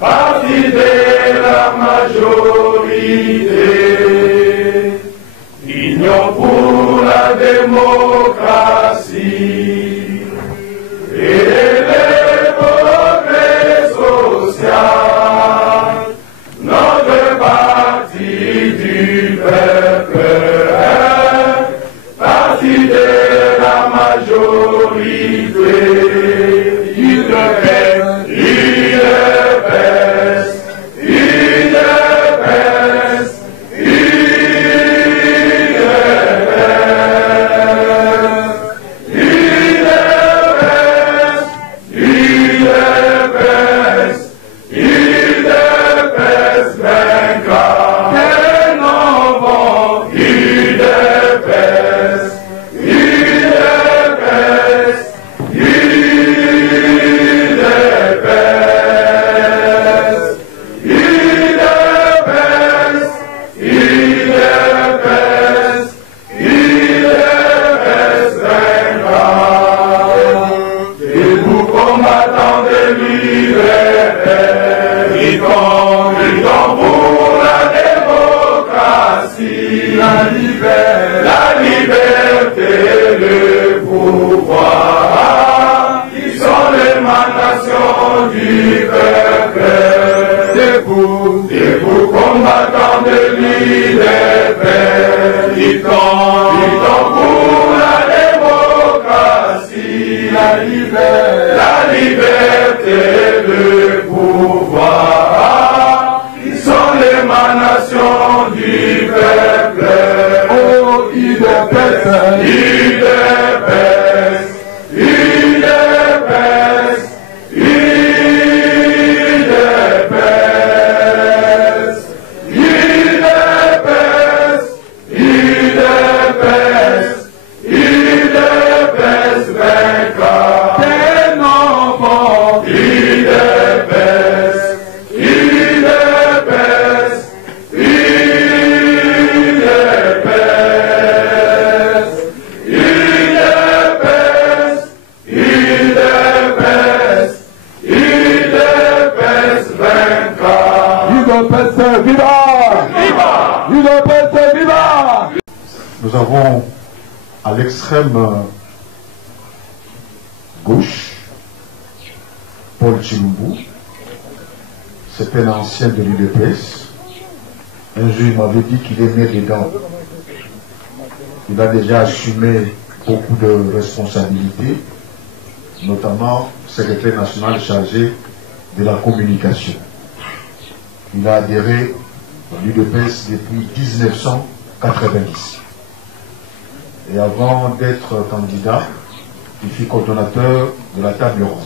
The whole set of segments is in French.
parti de la majorité. Union pour la démocratie et le progrès social. Notre parti du peuple est parti de la majorité. Nous avons à l'extrême gauche Paul Chilumbu. C'est un ancien de l'UDPS. Un jour, il m'avait dit qu'il est né dedans. Il a déjà assumé beaucoup de responsabilités, notamment secrétaire national chargé de la communication. Il a adhéré à l'UDPS depuis 1990. Et avant d'être candidat, il fut coordonnateur de la table ronde.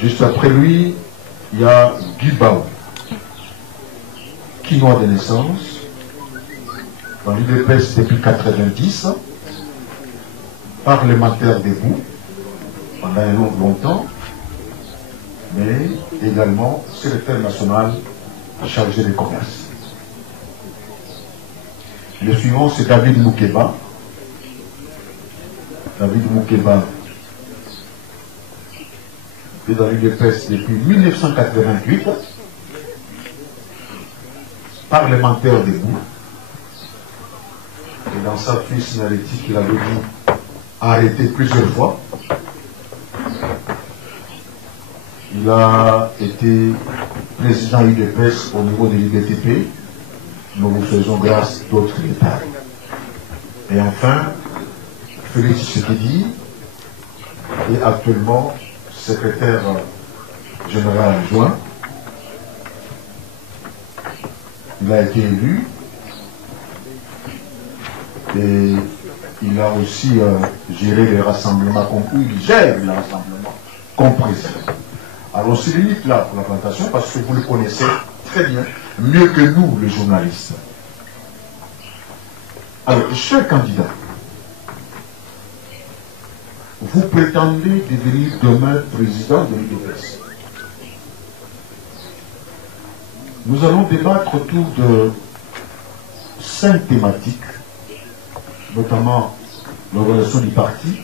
Juste après lui, il y a Guy Bao, quinois de naissance, dans l'UDPS depuis 1990, parlementaire debout pendant un longtemps, mais également secrétaire national chargé des commerces. Le suivant, c'est David Moukeba. David Moukeba est dans l'UDPS depuis 1988, parlementaire debout. Et dans sa fiche signalétique, il avait dit arrêté plusieurs fois. Il a été président UDPS au niveau de l'UDTP. Nous vous faisons grâce d'autres détails. Et enfin, Félix Tshisekedi est actuellement secrétaire général adjoint. Il a été élu et il a aussi géré les rassemblements il gère les rassemblements comme président. Alors c'est limite là pour la plantation parce que vous le connaissez très bien, mieux que nous les journalistes. Alors, chers candidats, vous prétendez devenir demain président de l'UDPS. Nous allons débattre autour de 5 thématiques, notamment l'organisation du parti,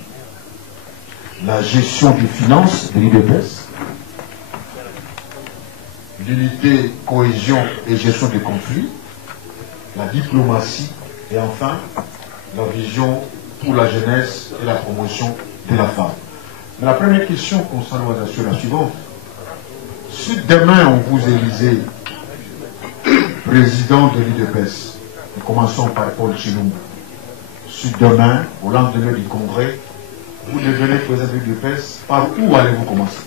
la gestion des finances de l'UDPS, l'unité, cohésion et gestion des conflits, la diplomatie et enfin la vision pour la jeunesse et la promotion de la femme. Mais la première question concerne la suivante. Si demain on vous élisait président de l'UDPS, nous commençons par Paul Tshilombo, si demain, au lendemain du congrès, vous devenez président de l'UDPS, par où allez-vous commencer?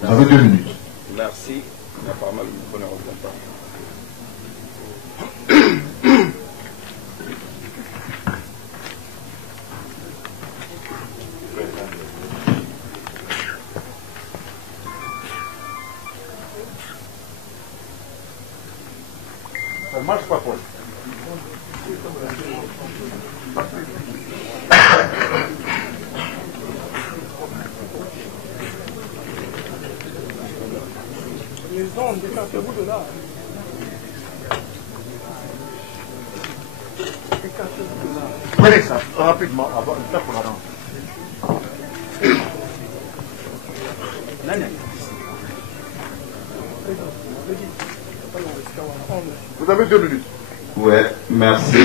Vous avez 2 minutes. Merci. La parole est au représentant. Ça ne marche pas, Paul. Prenez ça rapidement avant le temps pour la danse. Vous avez 2 minutes. Oui, merci,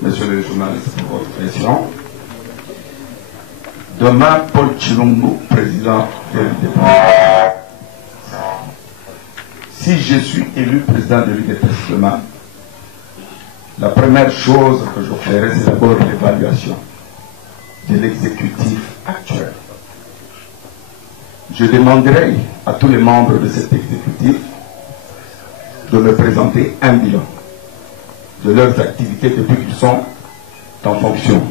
monsieur le journaliste, pour votre question. Demain, Paul Tshilombo, président de l'UDPS. Si je suis élu président de l'UDPS demain, la première chose que je ferai, c'est d'abord l'évaluation de l'exécutif actuel. Je demanderai à tous les membres de cet exécutif de me présenter un bilan de leurs activités depuis qu'ils sont en fonction.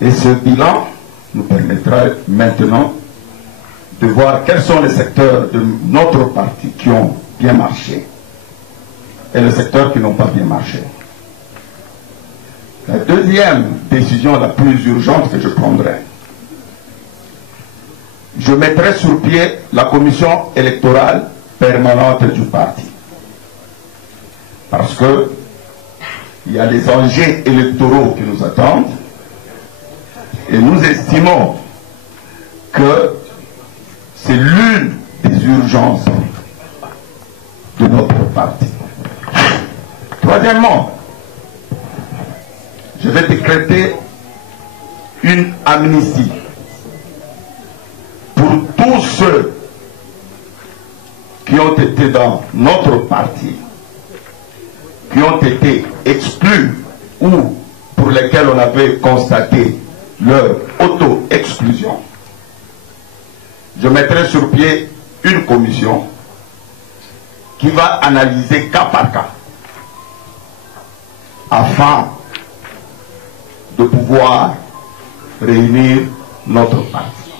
Et ce bilan nous permettra maintenant de voir quels sont les secteurs de notre parti qui ont bien marché et les secteurs qui n'ont pas bien marché. La deuxième décision la plus urgente que je prendrai, je mettrai sur pied la commission électorale permanente du parti. Parce que il y a des enjeux électoraux qui nous attendent et nous estimons que c'est l'une des urgences de notre parti. Troisièmement, je vais décréter une amnistie pour tous ceux qui ont été dans notre parti, qui ont été exclus ou pour lesquels on avait constaté leur auto-exclusion. Je mettrai sur pied une commission qui va analyser cas par cas afin de pouvoir réunir notre parti.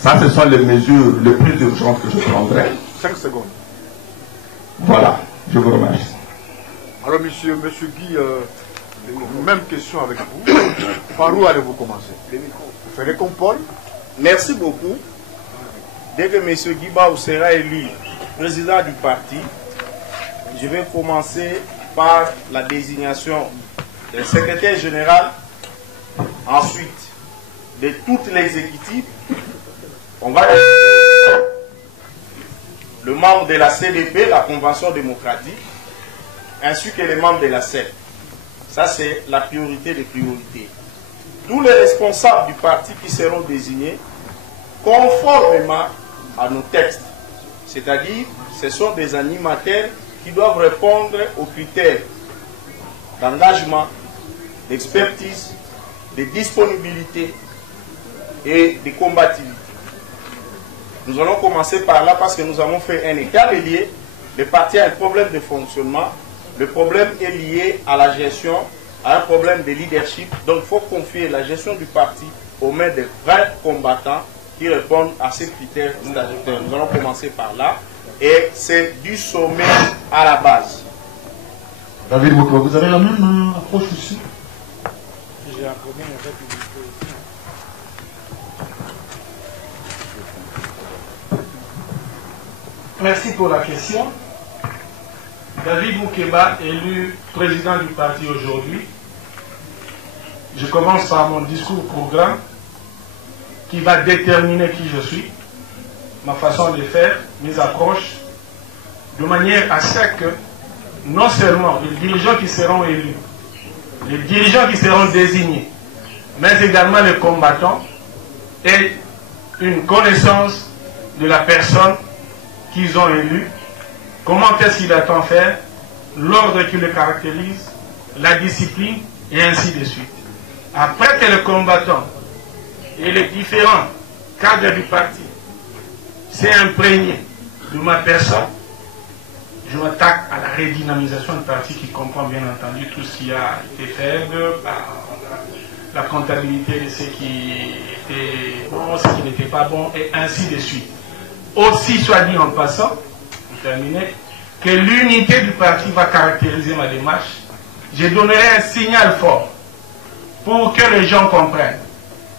Ça, ce sont les mesures les plus urgentes que je prendrai. 5 secondes. Voilà, je vous remercie. Alors, monsieur Guy, même question avec vous. Par où allez-vous commencer? Vous ferez comme Paul? Merci beaucoup. Dès que M. Guibaou sera élu président du parti, je vais commencer par la désignation du secrétaire général, ensuite de toute l'exécutif. On va le membre de la CDP, la Convention démocratique, ainsi que les membres de la CEP. Ça, c'est la priorité des priorités. Tous les responsables du parti qui seront désignés conformément à nos textes. C'est-à-dire, ce sont des animateurs qui doivent répondre aux critères d'engagement, d'expertise, de disponibilité et de combativité. Nous allons commencer par là parce que nous avons fait un état des lieux. Le parti a un problème de fonctionnement. Le problème est lié à la gestion, à un problème de leadership. Donc il faut confier la gestion du parti aux mains de vrais combattants qui répondent à ces critères statutaires. Nous allons commencer par là. Et c'est du sommet à la base. David Mouko, vous avez la même approche aussi? J'ai un problème avec une Merci pour la question. David Moukeba, élu président du parti aujourd'hui. Je commence par mon discours programme. qui va déterminer qui je suis, ma façon de faire, mes approches, de manière à ce que non seulement les dirigeants qui seront élus, les dirigeants qui seront désignés, mais également les combattants aient une connaissance de la personne qu'ils ont élue, comment est-ce qu'il attend faire, l'ordre qui le caractérise, la discipline, et ainsi de suite. Après que les combattants et les différents cadres du parti s'est imprégné de ma personne, je m'attaque à la redynamisation du parti qui comprend bien entendu tout ce qui a été fait, la comptabilité de ce qui était bon, ce qui n'était pas bon, et ainsi de suite. Aussi, soit dit en passant, pour terminer, que l'unité du parti va caractériser ma démarche. Je donnerai un signal fort pour que les gens comprennent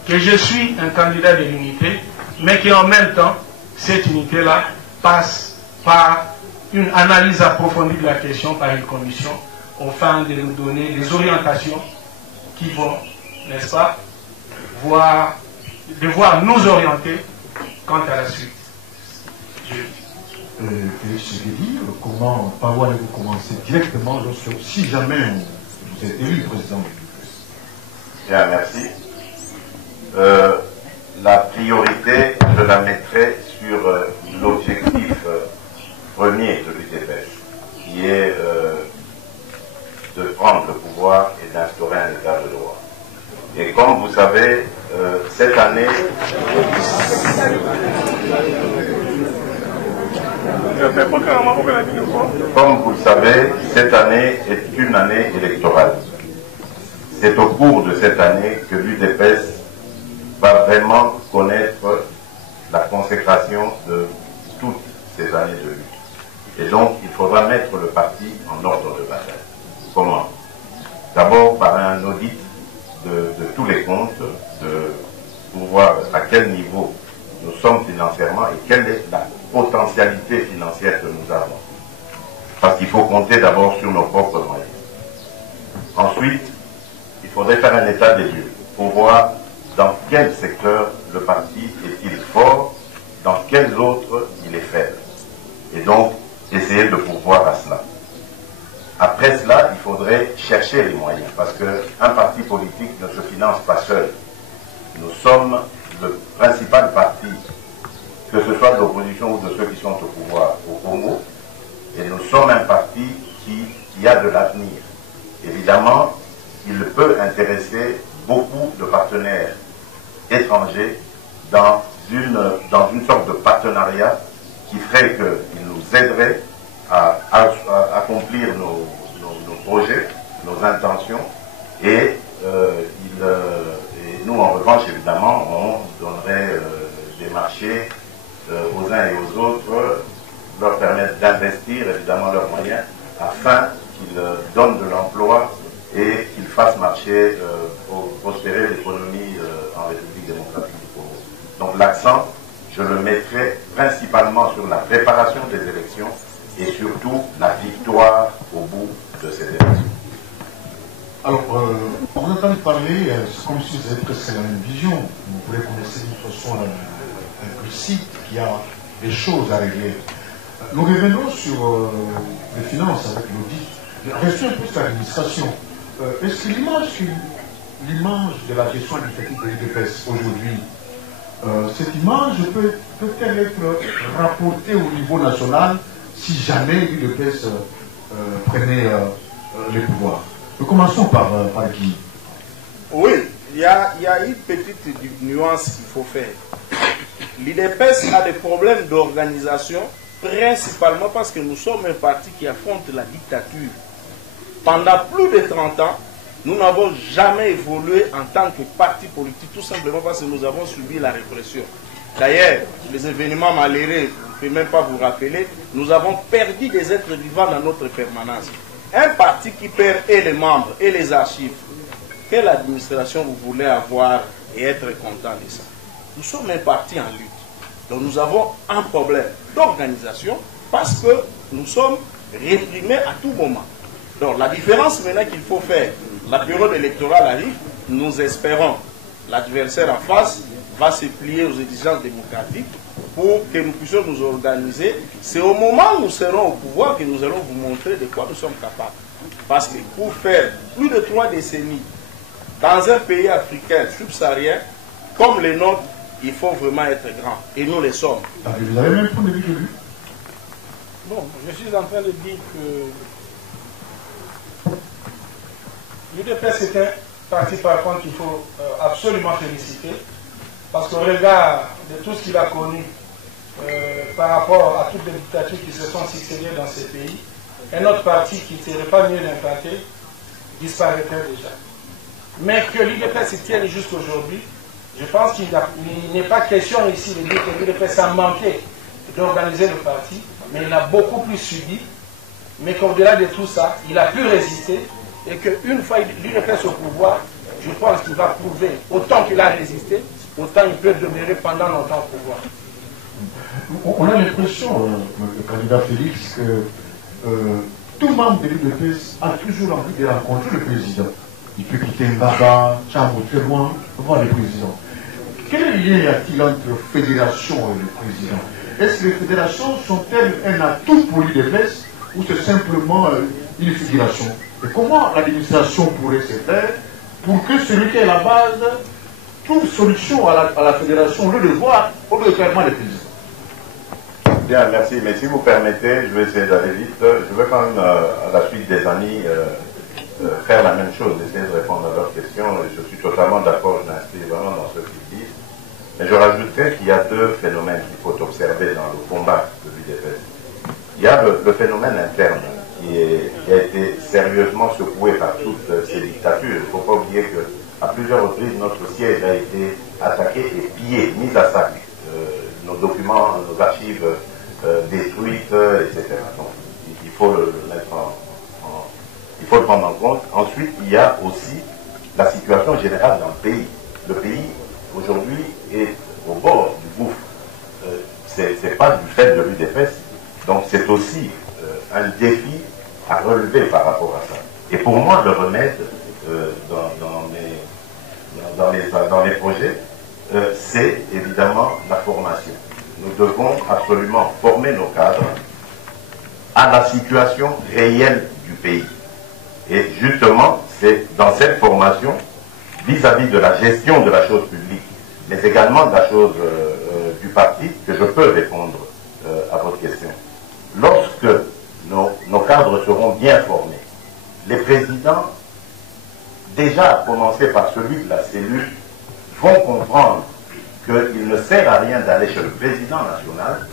que je suis un candidat de l'unité, mais qu'en même temps, cette unité-là passe par une analyse approfondie de la question par une commission, afin de nous donner des orientations qui vont, n'est-ce pas, devoir nous orienter quant à la suite. Félix Tshisekedi, comment, par où allez-vous commencer directement si jamais vous êtes élu président? Bien, merci. La priorité, je la mettrai sur l'objectif premier de l'UDPS, qui est de prendre le pouvoir et d'instaurer un état de droit. Et comme vous savez, cette année... Comme vous le savez, cette année est une année électorale. C'est au cours de cette année que l'UDPS va vraiment connaître la consécration de toutes ces années de lutte. Et donc, il faudra mettre le parti en ordre de bataille. Comment? D'abord par un audit de tous les comptes, pour voir à quel niveau nous sommes financièrement et quelle est la potentialité financière que nous avons. Parce qu'il faut compter d'abord sur nos propres moyens. Ensuite, il faudrait faire un état des lieux pour voir dans quel secteur le parti est-il fort, dans quels autres il est faible. Et donc, essayer de pourvoir à cela. Après cela, il faudrait chercher les moyens, parce qu'un parti politique ne se finance pas seul. Nous sommes le principal parti, que ce soit de l'opposition ou de ceux qui sont au pouvoir au Congo, et nous sommes un parti qui a de l'avenir. Évidemment, il peut intéresser beaucoup de partenaires étrangers dans une sorte de partenariat qui ferait qu'ils nous aideraient à accomplir nos projets, nos intentions, et nous, en revanche, évidemment, on donnerait des marchés aux uns et aux autres, leur permettre d'investir, évidemment, leurs moyens, afin qu'ils donnent de l'emploi et qu'ils fassent marcher, prospérer l'économie en République démocratique du Congo. Donc l'accent, je le mettrai principalement sur la préparation des élections et surtout la victoire au bout de ces élections. Alors, on entend parler, c'est comme si vous avez presque la même vision. Vous pouvez connaître d'une façon implicite qu'il y a des choses à régler. Nous revenons sur les finances avec l'audit. Restons un peu sur l'administration. Est-ce que l'image de la gestion administrative de l'UDPS aujourd'hui, cette image peut-elle être rapportée au niveau national si jamais l'UDPS prenait le pouvoir? Nous commençons par Guy. Oui, il y a une petite nuance qu'il faut faire. L'UDPS a des problèmes d'organisation, principalement parce que nous sommes un parti qui affronte la dictature. Pendant plus de 30 ans, nous n'avons jamais évolué en tant que parti politique, tout simplement parce que nous avons subi la répression. D'ailleurs, les événements malheureux, je ne peux même pas vous rappeler, nous avons perdu des êtres vivants dans notre permanence. Un parti qui perd et les membres et les archives, quelle administration vous voulez avoir et être content de ça? Nous sommes un parti en lutte. Donc nous avons un problème d'organisation parce que nous sommes réprimés à tout moment. Donc la différence maintenant qu'il faut faire, la période électorale arrive, nous espérons l'adversaire en face va se plier aux exigences démocratiques pour que nous puissions nous organiser. C'est au moment où nous serons au pouvoir que nous allons vous montrer de quoi nous sommes capables. Parce que pour faire plus de 3 décennies dans un pays africain subsaharien comme le nôtre, il faut vraiment être grand. Et nous le sommes. Ah, vous avez même point de vue que lui. Bon, je suis en train de dire que l'UDPS est un parti par contre qu'il faut absolument féliciter. Parce qu'au regard de tout ce qu'il a connu par rapport à toutes les dictatures qui se sont succédées dans ces pays, un autre parti qui ne serait pas mieux d'implanter disparaîtrait déjà. Mais que l'UDPS s'y tienne jusqu'aujourd'hui, je pense qu'il n'est pas question ici de dire que l'UDPS a manqué d'organiser le parti, mais il a beaucoup plus subi, mais qu'au-delà de tout ça, il a pu résister, et qu'une fois l'UDPS au pouvoir, je pense qu'il va prouver autant qu'il a résisté, autant il peut demeurer pendant longtemps au pouvoir. On a l'impression, le candidat Félix, que tout membre de l'UDPS a toujours envie de rencontrer le président. Il peut quitter Mbaba, Tchambo, très loin, voir le président. Quel lien y a-t-il entre fédération et le président? Est-ce que les fédérations sont-elles un atout pour l'UDPS ou c'est simplement une figuration? Et comment l'administration pourrait se faire pour que celui qui est à la base trouve solution à la fédération, au lieu de voir obligatoirement les présidents? Bien, merci. Mais si vous permettez, je vais essayer d'aller vite. Je veux quand même, à la suite des années, faire la même chose, essayer de répondre à leurs questions. Je suis totalement d'accord, je m'inscris vraiment dans ce qu'ils disent. Mais je rajouterais qu'il y a 2 phénomènes qu'il faut observer dans le combat de l'UDPS. Il y a le phénomène interne qui a été sérieusement secoué par toutes ces dictatures. Il ne faut pas oublier qu'à plusieurs reprises, notre siège a été attaqué et pillé, mis à sac. Nos documents, nos archives détruites, etc. Donc, il faut le mettre il faut le prendre en compte. Ensuite, il y a aussi la situation générale dans le pays. Le pays, aujourd'hui, est au bord du gouffre. Ce n'est pas du fait de l'UDPS. Donc, c'est aussi un défi à relever par rapport à ça. Et pour moi, le remède dans les projets, c'est évidemment la formation. Nous devons absolument former nos cadres à la situation réelle du pays. Et justement, c'est dans cette formation, vis-à-vis de la gestion de la chose publique, mais également de la chose du parti, que je peux répondre à votre question. Lorsque nos cadres seront bien formés, les présidents, déjà à commencer par celui de la cellule, vont comprendre qu'il ne sert à rien d'aller chez le président national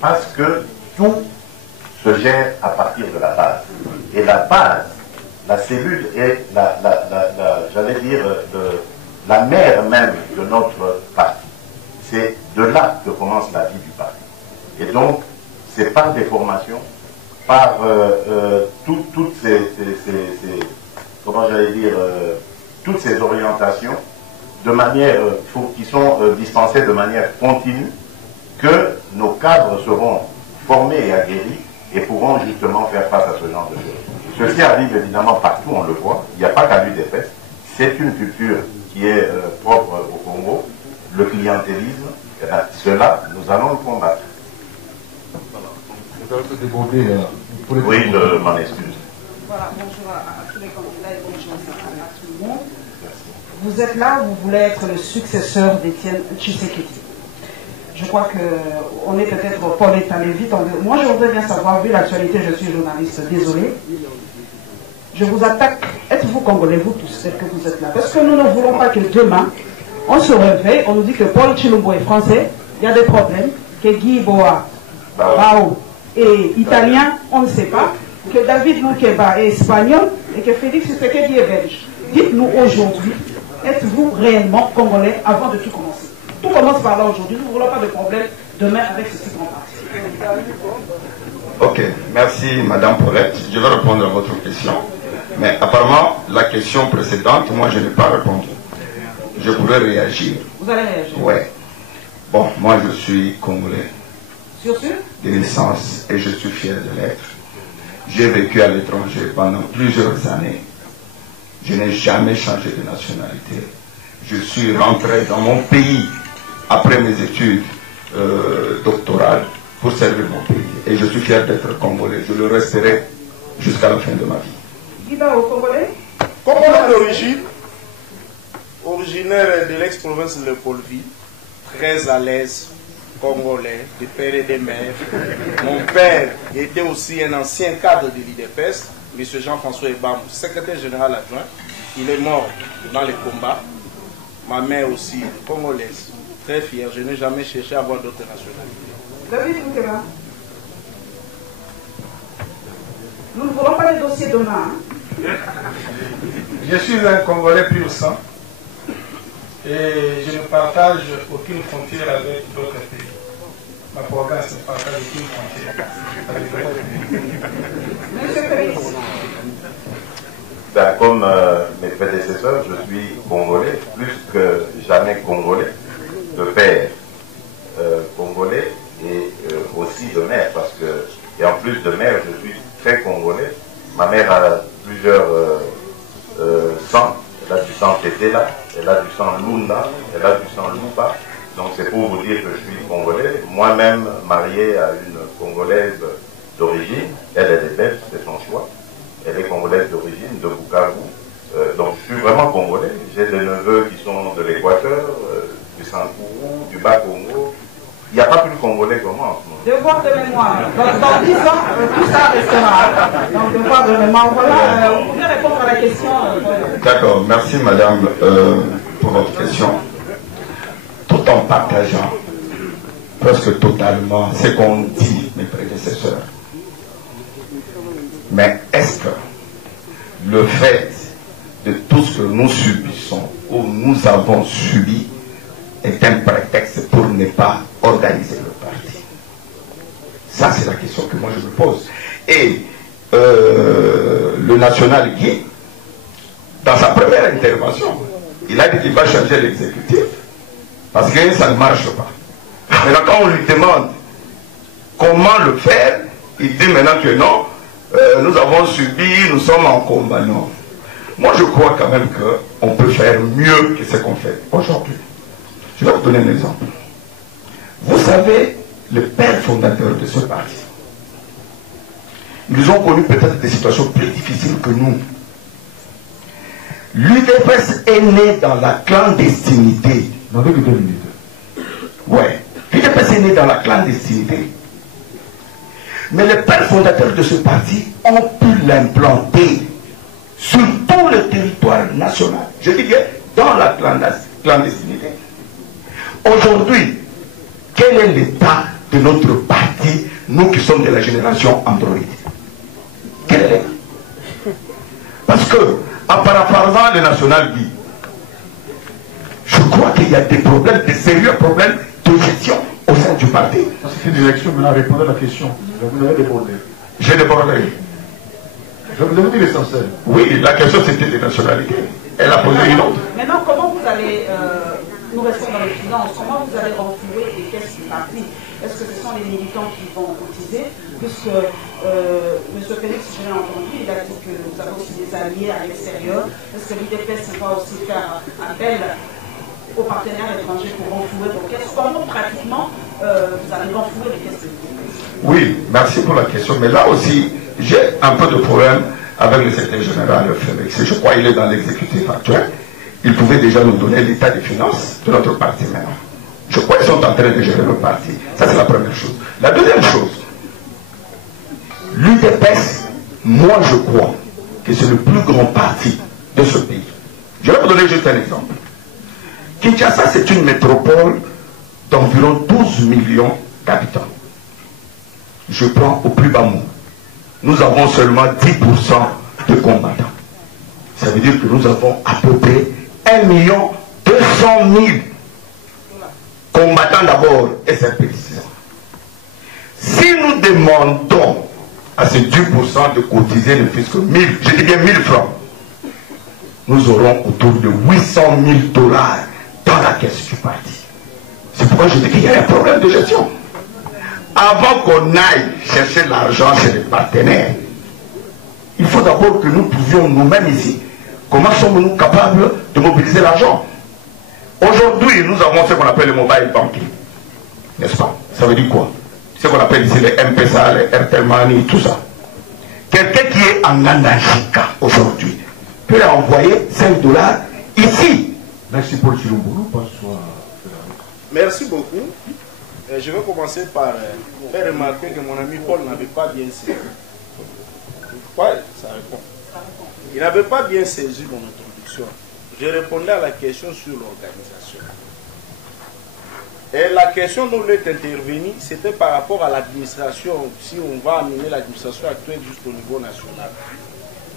parce que tout se gère à partir de la base. Et la base, la cellule est j'allais dire, la mère même de notre parti. C'est de là que commence la vie du parti. Et donc, c'est par des formations, par toutes ces comment j'allais dire, toutes ces orientations, de manière, qui sont dispensées de manière continue, que nos cadres seront formés et aguerris et pourront justement faire face à ce genre de choses. Ceci arrive évidemment partout, on le voit. Il n'y a pas qu'à l'UDPS. C'est une culture qui est propre au Congo. Le clientélisme, eh bien, cela, nous allons le combattre. Vous avez débordé. Oui, je m'en excuse. Voilà, bonjour à tous les candidats et bonjour à tout le monde. Vous êtes là, vous voulez être le successeur d'Étienne Tshisekedi. Je crois qu'on est peut-être, Paul est allé vite. Moi, je voudrais bien savoir, vu l'actualité, je suis journaliste, désolé. Je vous attaque. Êtes-vous Congolais, vous tous, celles que vous êtes là? Parce que nous ne voulons pas que demain, on se réveille, on nous dit que Paul Tshilombo est français, il y a des problèmes, que Guy Boa, Bao est italien, on ne sait pas, que David Moukeba est espagnol et que Félix Tshisekedi est belge. Dites-nous aujourd'hui, êtes-vous réellement Congolais avant de tout commencer? Tout commence par là aujourd'hui, nous ne voulons pas de problème demain avec ce si grand parti. Ok, merci Madame Paulette. Je vais répondre à votre question. Mais apparemment, la question précédente, moi je n'ai pas répondu. Je pourrais réagir. Vous allez réagir? Oui. Bon, moi je suis Congolais. Sûr? De naissance et je suis fier de l'être. J'ai vécu à l'étranger pendant plusieurs années. Je n'ai jamais changé de nationalité. Je suis rentré dans mon pays après mes études doctorales pour servir mon pays. Et je suis fier d'être congolais. Je le resterai jusqu'à la fin de ma vie. Guida au Congolais. Congolais d'origine, originaire de l'ex-province de Léopoldville, très à l'aise, congolais, de père et de mère. Mon père était aussi un ancien cadre de l'IDPS, M. Jean-François Ebam, secrétaire général adjoint. Il est mort dans les combats. Ma mère aussi, congolaise, très fière. Je n'ai jamais cherché à avoir d'autres nationalités. David Boukela. Nous ne voulons pas les dossiers demain. Je suis un Congolais pur sang et je ne partage aucune frontière avec d'autres pays. Ma province ne partage aucune frontière avec d'autres pays. Monsieur Félix. Ben, comme mes prédécesseurs, je suis congolais, plus que jamais congolais, de père congolais et aussi de mère, parce que, et en plus de mère, je suis très congolais. Ma mère a plusieurs sangs. Elle a du sang Tétéla, elle a du sang Lunda, elle a du sang Lupa. Donc c'est pour vous dire que je suis congolais. Moi-même marié à une congolaise d'origine. Elle est belge, c'est son choix. Elle est congolaise d'origine, de Bukavu. Donc je suis vraiment congolais. J'ai des neveux qui sont de l'Équateur, du Sankourou, du Bas-Congo. Il n'y a pas plus congolais que moi en ce moment. Devoir de mémoire. Dans 10 ans, tout ça restera. Donc, devoir de mémoire. Voilà, vous pouvez répondre à la question. D'accord, merci madame pour votre question. Tout en partageant presque totalement ce qu'ont dit mes prédécesseurs. Mais est-ce que le fait de tout ce que nous subissons ou nous avons subi est un prétexte pour ne pas organiser le parti? Ça, c'est la question que moi je me pose. Et le national Guy, dans sa première intervention, il a dit qu'il va changer l'exécutif parce que ça ne marche pas. Maintenant, quand on lui demande comment le faire, il dit maintenant que non, nous avons subi, nous sommes en combat. Non. Moi, je crois quand même qu'on peut faire mieux que ce qu'on fait aujourd'hui. Je vais vous donner un exemple. Vous savez, le père fondateur de ce parti, ils ont connu peut-être des situations plus difficiles que nous. L'UDPS est né dans la clandestinité. Dans 2 minutes. Ouais. L'UDPS est né dans la clandestinité. Mais les pères fondateurs de ce parti ont pu l'implanter sur tout le territoire national. Je dis bien dans la clandestinité. Aujourd'hui, quel est l'état de notre parti, nous qui sommes de la génération Android? Quel est l'état? Parce que, en paraphrasant le national Guy, je crois qu'il y a des problèmes, des sérieux problèmes de gestion au sein du parti. C'est une élection, maintenant répondez à la question. Vous avez débordé. J'ai débordé. Je vous ai dit l'essentiel. Oui, la question c'était des nationalités. Elle a posé une autre. Maintenant, comment vous allez, nous restons dans les finances, comment vous allez renflouer les caisses du parti? Est-ce que ce sont les militants qui vont cotiser? Puisque M. Félix, je l'ai entendu, il a dit que nous avons aussi des alliés à l'extérieur. Est-ce que l'IDPS va aussi faire appel aux partenaires étrangers pour renflouer vos caisses? Comment pratiquement vous allez renflouer les caisses de l'IDPS? Oui, merci pour la question. Mais là aussi, j'ai un peu de problème avec le secrétaire général Félix. Je crois qu'il est dans l'exécutif actuel. Il pouvait déjà nous donner l'état des finances de notre parti maintenant. Je crois qu'ils sont en train de gérer le parti. Ça, c'est la première chose. La deuxième chose, l'UDPS, moi je crois que c'est le plus grand parti de ce pays. Je vais vous donner juste un exemple. Kinshasa, c'est une métropole d'environ 12 millions d'habitants. Je prends au plus bas mot. Nous avons seulement 10% de combattants. Ça veut dire que nous avons à peu près 1 200 000 combattants d'abord et sympathisants. Si nous demandons à ces 10% de cotiser ne fût-ce que 1000, je dis bien 1000 francs, nous aurons autour de 800 000 $ dans la caisse du parti. C'est pourquoi je dis qu'il y a un problème de gestion. Avant qu'on aille chercher l'argent chez les partenaires, il faut d'abord que nous trouvions nous-mêmes ici comment sommes-nous capables de mobiliser l'argent. Aujourd'hui, nous avons ce qu'on appelle le mobile banking. N'est-ce pas? Ça veut dire quoi? Ce qu'on appelle ici les M-Pesa, les Airtel Money, tout ça. Quelqu'un qui est en Anajika aujourd'hui peut envoyer 5 $ ici. Merci Paul Chilomboulou. Merci beaucoup. Je vais commencer par faire remarquer que mon ami Paul n'avait pas bien saisi. Ouais, ça répond. Il n'avait pas bien saisi mon introduction. Je répondais à la question sur l'organisation. Et la question dont vous êtes intervenu, c'était par rapport à l'administration, si on va amener l'administration actuelle jusqu'au niveau national.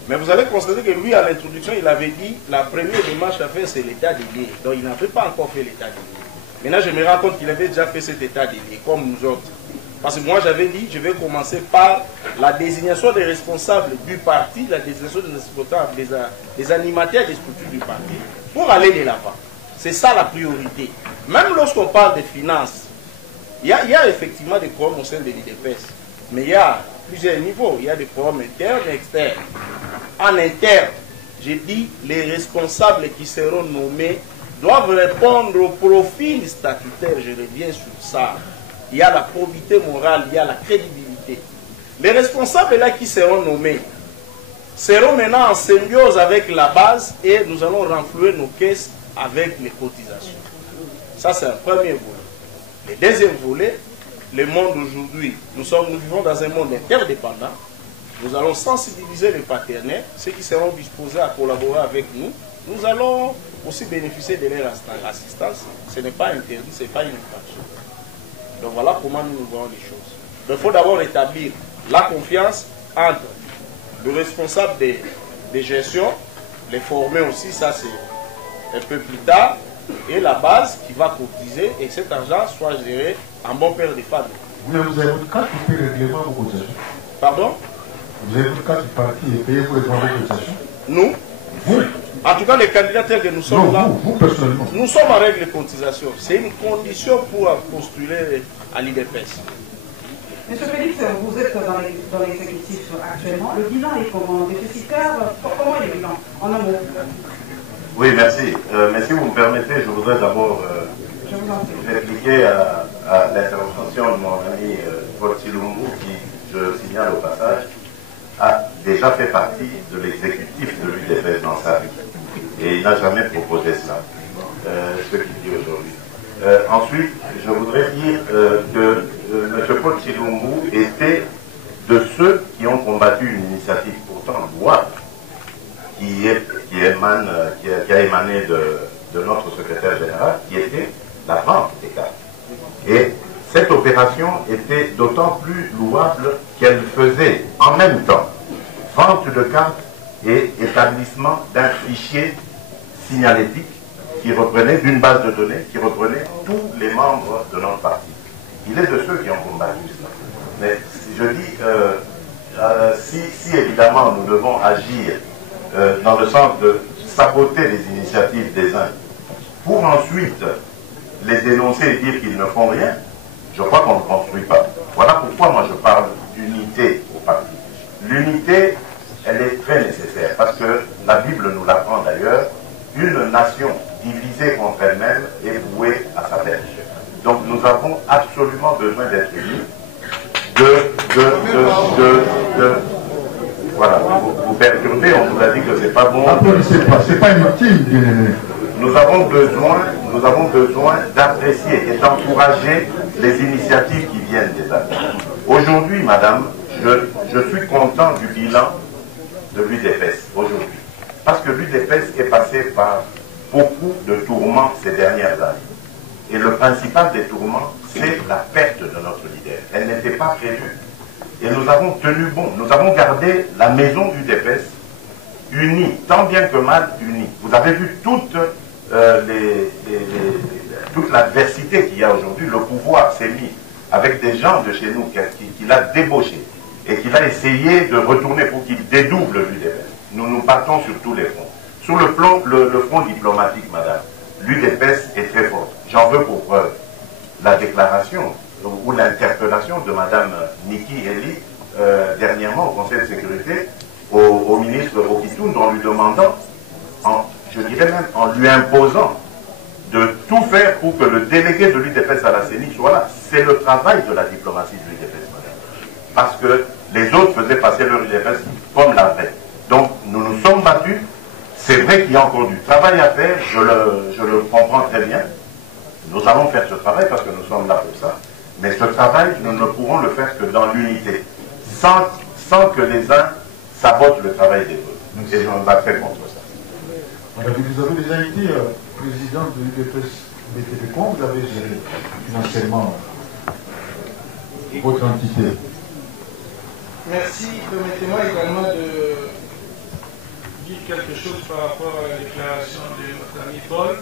Mais vous allez constater que lui, à l'introduction, il avait dit la première démarche à faire, c'est l'état des lieux. Donc il n'avait pas encore fait l'état des lieux. Maintenant, je me rends compte qu'il avait déjà fait cet état des lieux, comme nous autres. Parce que moi, j'avais dit, je vais commencer par la désignation des responsables du parti, la désignation des responsables des animateurs des structures du parti, pour aller de l'avant. C'est ça la priorité. Même lorsqu'on parle de finances, il y a effectivement des problèmes au sein de l'IDPS. Mais il y a plusieurs niveaux. Il y a des problèmes internes et externes. En interne, j'ai dit, les responsables qui seront nommés doivent répondre au profil statutaire. Je reviens sur ça. Il y a la probité morale, il y a la crédibilité. Les responsables là qui seront nommés seront maintenant en symbiose avec la base et nous allons renflouer nos caisses avec les cotisations. Ça, c'est un premier volet. Le deuxième volet, le monde aujourd'hui, nous vivons dans un monde interdépendant. Nous allons sensibiliser les partenaires, ceux qui seront disposés à collaborer avec nous. Nous allons aussi bénéficier de leur assistance. Ce n'est pas interdit, ce n'est pas une infraction. Donc voilà comment nous voyons les choses. Il faut d'abord établir la confiance entre le responsable de gestion, les former aussi, ça c'est un peu plus tard, et la base qui va cotiser et que cet argent soit géré en bon père de famille. Vous avez votre carte pour payer régulièrement vos cotisations? Pardon? Vous avez votre carte du parti et payez vos cotisations? Nous? Vous? En tout cas, les candidats tels que nous sommes non, là, vous personnellement. Nous sommes en règle de cotisation. C'est une condition pour postuler à l'IDPS. Monsieur Félix, vous êtes dans l'exécutif actuellement. Le bilan est comment? Déficitaire? Comment est le bilan? En un mot. Oui, merci. Mais si vous me permettez, je voudrais d'abord répliquer à l'intervention de mon ami Paul Chilomboulou, qui, je le signale au passage, a déjà fait partie de l'exécutif de l'UDPS dans sa vie. Et il n'a jamais proposé cela, ce qu'il dit aujourd'hui. Ensuite, je voudrais dire que M. Paul Chilomboulou était de ceux qui ont combattu une initiative pourtant louable qui a émané de notre secrétaire général, qui était la vente des cartes. Et cette opération était d'autant plus louable qu'elle faisait en même temps vente de cartes et établissement d'un fichier signalétique qui reprenait, d'une base de données, qui reprenait tous les membres de notre parti. Il est de ceux qui ont combattu cela. Mais je dis, si évidemment nous devons agir dans le sens de saboter les initiatives des uns, pour ensuite les dénoncer et dire qu'ils ne font rien, je crois qu'on ne construit pas. Voilà pourquoi moi je parle d'unité au parti. L'unité, elle est très nécessaire, parce que la Bible nous l'apprend d'ailleurs, une nation divisée contre elle-même est vouée à sa perte. Donc nous avons absolument besoin d'être unis, voilà, vous perturbez, on vous a dit que c'est pas bon. C'est pas inutile, bien aimé. Nous avons besoin d'apprécier et d'encourager les initiatives qui viennent des États. Aujourd'hui, madame, je suis content du bilan de l'UDPS aujourd'hui. Parce que l'UDPS est passé par beaucoup de tourments ces dernières années. Et le principal des tourments, c'est la perte de notre leader. Elle n'était pas prévue. Et nous avons tenu bon. Nous avons gardé la maison du UDPS unie, tant bien que mal unie. Vous avez vu toute l'adversité qu'il y a aujourd'hui. Le pouvoir s'est mis avec des gens de chez nous qu'il a débauché et qu'il a essayé de retourner pour qu'il dédouble l'UDPS. Nous nous battons sur tous les fronts. Sur le front diplomatique, madame, l'UDPS est très forte. J'en veux pour preuve la déclaration ou l'interpellation de madame Niki Eli dernièrement au Conseil de sécurité au ministre Okitoun en lui demandant, je dirais même en lui imposant de tout faire pour que le délégué de l'UDPS à la CENI soit là. C'est le travail de la diplomatie de l'UDPS, madame. Parce que les autres faisaient passer leur UDPS comme la veille. Donc nous nous sommes battus. C'est vrai qu'il y a encore du travail à faire, je le comprends très bien. Nous allons faire ce travail parce que nous sommes là pour ça. Mais ce travail, nous ne pourrons le faire que dans l'unité, sans que les uns sabotent le travail des autres. Et on va faire contre ça. Madame, vous avez déjà été président de l'UDPS BTP. Comment vous avez géré financièrement votre entité? Merci. Permettez-moi également de dire quelque chose par rapport à la déclaration de notre ami Paul.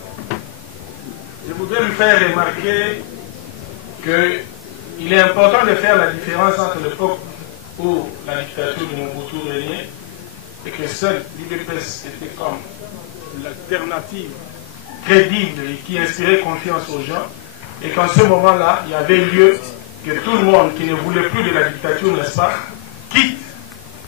Je voudrais lui faire remarquer qu'il est important de faire la différence entre l'époque où la dictature de Mobutu régnait et que seul l'UDPS était comme l'alternative crédible et qui inspirait confiance aux gens, et qu'en ce moment-là, il y avait lieu que tout le monde qui ne voulait plus de la dictature, n'est-ce pas, quitte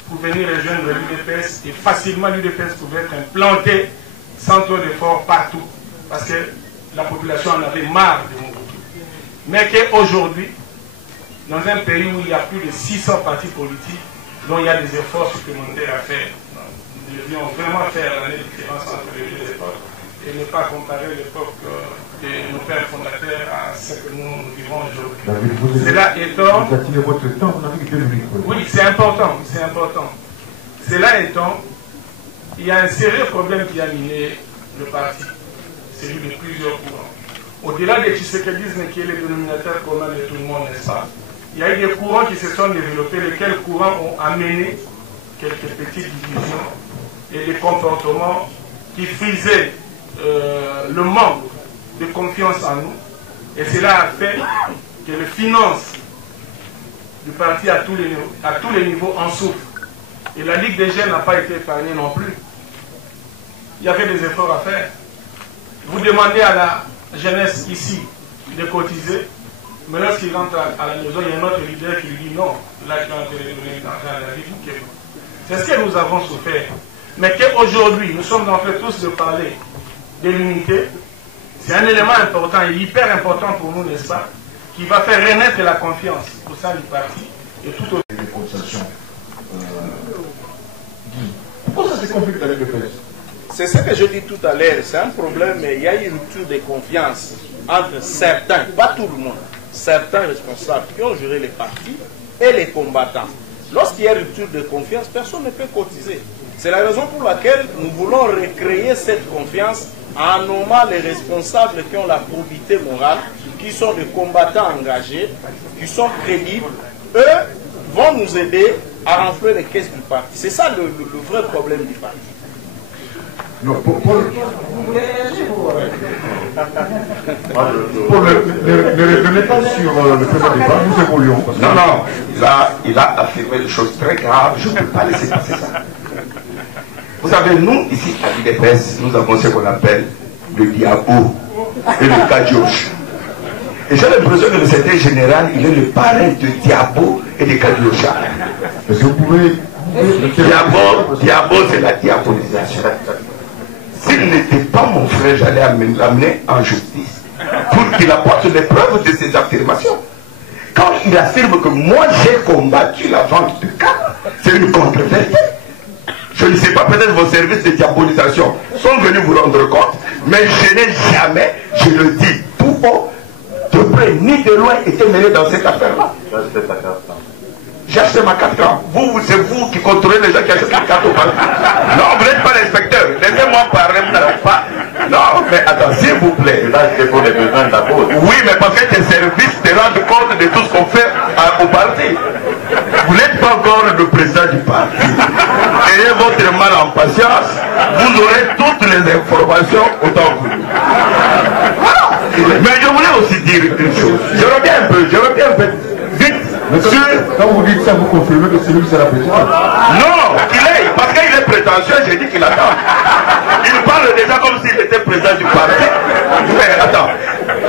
pour venir rejoindre l'UDPS, et facilement l'UDPS pouvait être implanté sans trop d'efforts partout, parce que la population en avait marre de Mobutu. Mais qu'aujourd'hui, dans un pays où il y a plus de 600 partis politiques, dont il y a des efforts supplémentaires à faire, nous devions vraiment faire la différence entre les deux époques et ne pas comparer l'époque de nos pères fondateurs à ce que nous vivons aujourd'hui. Cela étant... Vous attirez votre temps, vous n'avez que 2 minutes. Oui, c'est important, c'est important. Cela étant, il y a un sérieux problème qui a miné le parti, celui de plusieurs courants. Au-delà du tshisekidisme qui est le dénominateur commun de tout le monde, n'est-ce pas? Il y a eu des courants qui se sont développés, lesquels courants ont amené quelques petites divisions et des comportements qui frisaient le manque de confiance en nous. Et cela a fait que les finances du parti à tous les niveaux en souffrent. Et la Ligue des jeunes n'a pas été épargnée non plus. Il y avait des efforts à faire. Vous demandez à la jeunesse ici de cotiser, mais lorsqu'il rentre à la maison, il y a un autre leader qui lui dit non, là tu as intérêt de donner l'argent à la vie. C'est ce que nous avons souffert. Mais qu'aujourd'hui, nous sommes en train tous de parler de l'unité, c'est un élément important et hyper important pour nous, n'est-ce pas, qui va faire renaître la confiance au sein du parti et tout au... Pourquoi ça s'est compliqué avec le PS? C'est ce que je dis tout à l'heure, c'est un problème, mais il y a une rupture de confiance entre certains, pas tout le monde, certains responsables qui ont géré les partis et les combattants. Lorsqu'il y a rupture de confiance, personne ne peut cotiser. C'est la raison pour laquelle nous voulons recréer cette confiance en nommant les responsables qui ont la probité morale, qui sont des combattants engagés, qui sont crédibles. Eux vont nous aider à renflouer les caisses du parti. C'est ça le vrai problème du parti. Non, Paul, Vous voulez réagir Paul, ne revenez pas sur le présent débat, nous évoluons. Non, non, il a affirmé des choses très graves, je ne peux pas laisser passer ça. Vous savez, nous, ici, à l'UDPS, nous avons ce qu'on appelle le diabo et le kadioche. Et j'ai l'impression que le secrétaire général, il est le parrain de diabo et de kadiocha. Est-ce que vous pouvez... Diabo, c'est la diabolisation. S'il n'était pas mon frère, j'allais l'amener en justice pour qu'il apporte les preuves de ses affirmations. Quand il affirme que moi j'ai combattu la vente de cartes, c'est une contre-vérité. Je ne sais pas, peut-être vos services de diabolisation sont venus vous rendre compte, mais je n'ai jamais, je le dis tout haut, de près ni de loin été mêlé dans cette affaire-là. J'ai acheté ma carte. Vous, c'est vous qui contrôlez les gens qui achètent la carte au parti. Non, vous n'êtes pas l'inspecteur. Laissez-moi parler, vous n'avez pas. Non, mais attends, s'il vous plaît. Là, c'est pour les besoins de la cause. Oui, mais parce que tes services te rendent compte de tout ce qu'on fait au parti. Vous n'êtes pas encore le président du parti. Ayez votre mal en patience. Vous aurez toutes les informations autant que vous. Voilà. Mais je voulais aussi dire une chose. Je reviens un peu vite. Monsieur, quand vous dites ça, vous confirmez que c'est lui qui sera président? Non, parce qu'il est prétentieux, j'ai dit qu'il attend. Il parle déjà comme s'il était président du parti. Mais attends,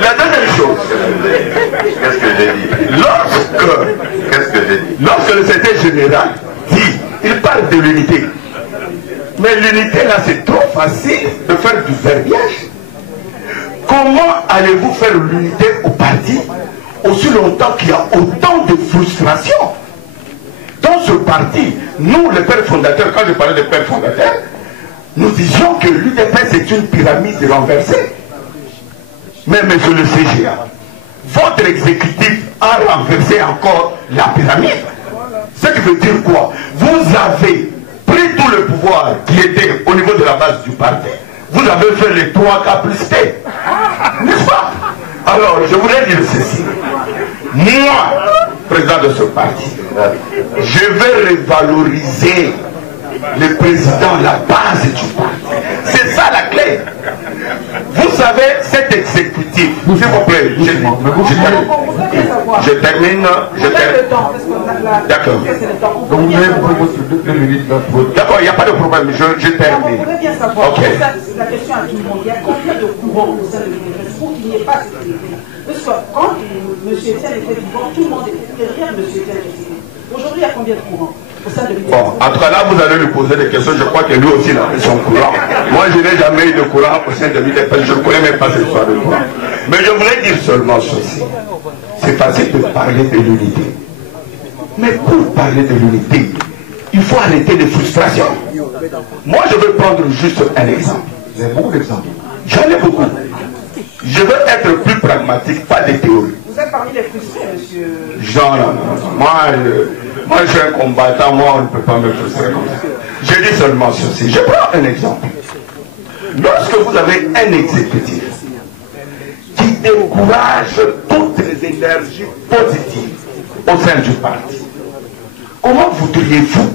la deuxième chose. Qu'est-ce que j'ai dit? Lorsque le secrétaire général dit, il parle de l'unité. Mais l'unité là, c'est trop facile de faire du verbiage. Comment allez-vous faire l'unité au parti aussi longtemps qu'il y a autant de frustration? Dans ce parti, nous, les pères fondateurs, quand je parlais des pères fondateurs, nous disions que l'UDPS est une pyramide renversée. Mais monsieur le CGA, votre exécutif a renversé encore la pyramide. Ce qui veut dire quoi? Vous avez pris tout le pouvoir qui était au niveau de la base du parti. Vous avez fait les 3K plus T. N'est-ce pas? Alors, je voudrais dire ceci. Moi, président de ce parti, je vais revaloriser le président, la base du parti. C'est ça la clé. Vous savez, cet exécutif, s'il vous plaît, je termine. D'accord. Donc vous avez proposé 2 minutes. D'accord, il n'y a pas de problème, je termine. On voudrait bien savoir, la question à tout le monde, il y a combien de courants au sein de l'UDPS pour qu'il n'y ait pas cette idée? Parce que quand M. Etienne était vivant, tout le monde était derrière M. Etienne. Aujourd'hui, il y a combien de courants au sein de l'UDPS? Bon, en tout cas là, vous allez lui poser des questions. Je crois que lui aussi, il a son courant. Moi, je n'ai jamais eu de courant au sein de l'UDPS. Je ne connais même pas cette histoire de courant. Mais je voulais dire seulement ceci. C'est facile de parler de l'unité. Mais pour parler de l'unité, il faut arrêter les frustrations. Moi, je vais prendre juste un exemple. Vous avez beaucoup d'exemples. J'en ai beaucoup. Je veux être plus pragmatique, pas des théories. Vous êtes parmi les frustrés, monsieur. Non. Moi, je suis un combattant, moi, on ne peut pas me frustrer comme ça. Je dis seulement ceci. Je prends un exemple. Lorsque vous avez un exécutif qui décourage toutes les énergies positives au sein du parti, comment voudriez-vous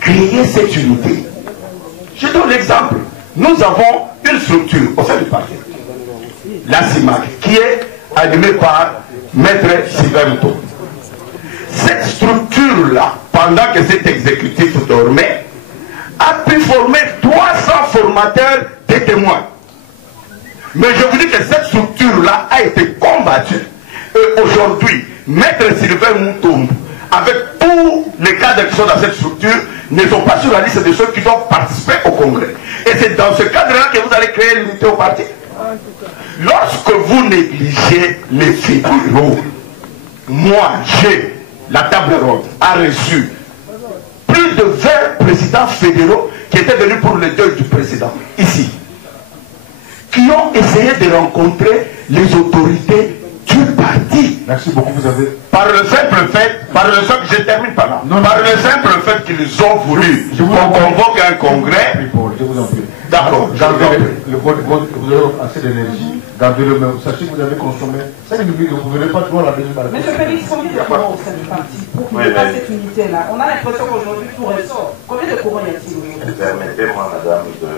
créer cette unité? Je donne l'exemple. Nous avons une structure au sein du parti, la CIMAC, qui est animée par Maître Sylvain Mouton. Cette structure-là, pendant que cet exécutif dormait, a pu former 300 formateurs de témoins. Mais je vous dis que cette structure-là a été combattue. Et aujourd'hui, Maître Sylvain Mouton, avec tous les cadres qui sont dans cette structure, ne sont pas sur la liste de ceux qui doivent participer au congrès. Et c'est dans ce cadre-là que vous allez créer l'unité au parti. Lorsque vous négligez les fédéraux, moi, la table ronde a reçu plus de 20 présidents fédéraux qui étaient venus pour le deuil du président, ici, qui ont essayé de rencontrer les autorités du parti. Merci beaucoup, vous avez... Par le simple fait, je termine par là, par le simple fait qu'ils ont voulu qu'on convoque un congrès. Je vous en prie. D'accord, vous avez assez d'énergie, gardez-le même. Sachez que vous avez consommé 5 minutes, vous ne pouvez pas voir la deuxième partie. Monsieur Félix, combien de courants au sein du parti pour qu'il n'y ait pas cette unité-là? On a l'impression qu'aujourd'hui tout ressort. Combien de courants y a-t-il aujourd'hui? Permettez-moi, madame, de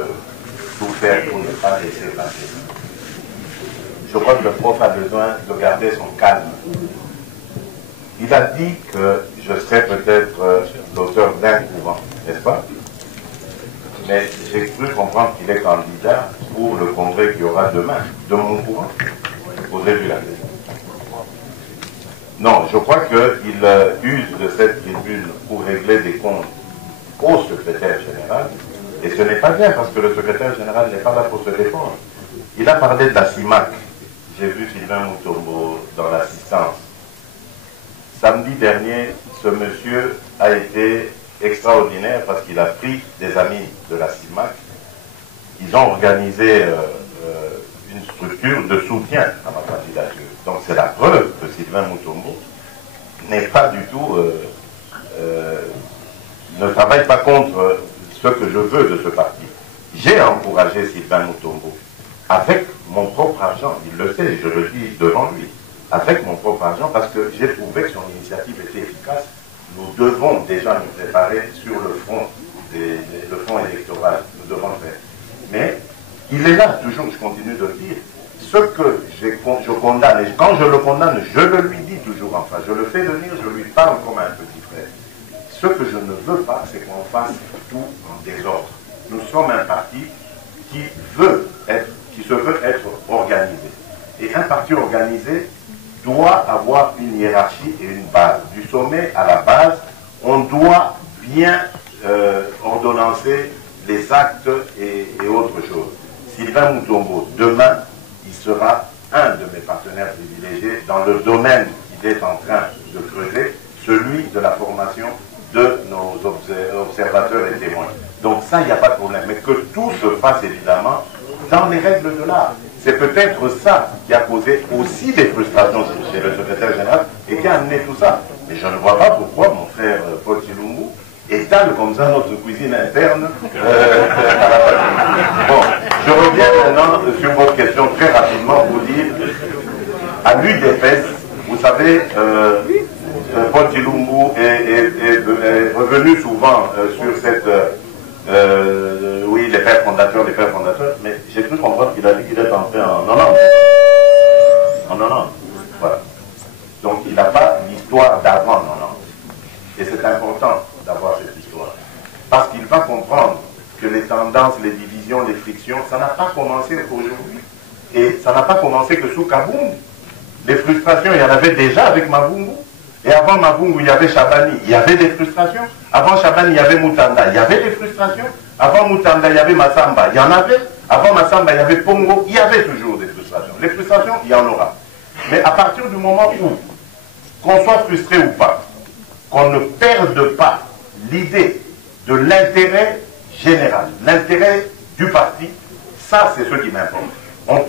tout faire pour ne pas laisser passer. Je crois que le prof a besoin de garder son calme. Il a dit que je serais peut-être l'auteur d'un courant, n'est-ce pas? Mais j'ai cru comprendre qu'il est candidat pour le congrès qu'il y aura demain. De mon courant? Vous avez vu la question? Non, je crois qu'il use de cette tribune pour régler des comptes au secrétaire général. Et ce n'est pas bien parce que le secrétaire général n'est pas là pour se défendre. Il a parlé de la CIMAC. J'ai vu Sylvain Moutombo dans l'assistance. Samedi dernier, ce monsieur a été extraordinaire parce qu'il a pris des amis de la CIMAC. Ils ont organisé une structure de soutien à ma candidature. Donc c'est la preuve que Sylvain Moutombo n'est pas du tout, ne travaille pas contre ce que je veux de ce parti. J'ai encouragé Sylvain Moutombo avec mon propre argent, il le sait, je le dis devant lui, avec mon propre argent parce que j'ai trouvé que son initiative était efficace. Nous devons déjà nous préparer sur le front, le front électoral, nous devons le faire. Mais il est là, toujours, je continue de le dire, ce que je condamne, et quand je le condamne, je le lui dis toujours en face, je le fais venir, je lui parle comme un petit frère. Ce que je ne veux pas, c'est qu'on fasse tout en désordre. Nous sommes un parti qui se veut être organisé. Et un parti organisé doit avoir une hiérarchie et une base. Du sommet à la base, on doit bien ordonnancer les actes et autres choses. Sylvain Moutombo, demain, il sera un de mes partenaires privilégiés dans le domaine qu'il est en train de creuser, celui de la formation de nos observateurs et témoins. Donc ça, il n'y a pas de problème. Mais que tout se fasse évidemment dans les règles de l'art. C'est peut-être ça qui a causé aussi des frustrations chez le secrétaire général et qui a amené tout ça. Mais je ne vois pas pourquoi mon frère Paul Chilumbu étale comme ça notre cuisine interne. Bon, je reviens maintenant sur votre question très rapidement pour dire, à l'UDPS, vous savez, Paul Chilumbu est revenu souvent sur cette... oui, les pères fondateurs, mais j'ai cru comprendre qu'il a dit qu'il est entré en 90. En 90, voilà. Donc il n'a pas l'histoire d'avant 90. Et c'est important d'avoir cette histoire. Parce qu'il va comprendre que les tendances, les divisions, les frictions, ça n'a pas commencé aujourd'hui. Et ça n'a pas commencé que sous Kaboum. Les frustrations, il y en avait déjà avec Mavungu. Et avant Mavungu, il y avait Chabani, il y avait des frustrations. Avant Chabani, il y avait Mutanda, il y avait des frustrations. Avant Mutanda, il y avait Massamba, il y en avait. Avant Massamba, il y avait Pongo, il y avait toujours des frustrations. Les frustrations, il y en aura. Mais à partir du moment où, qu'on soit frustré ou pas, qu'on ne perde pas l'idée de l'intérêt général, l'intérêt du parti, ça c'est ce qui m'importe. Moi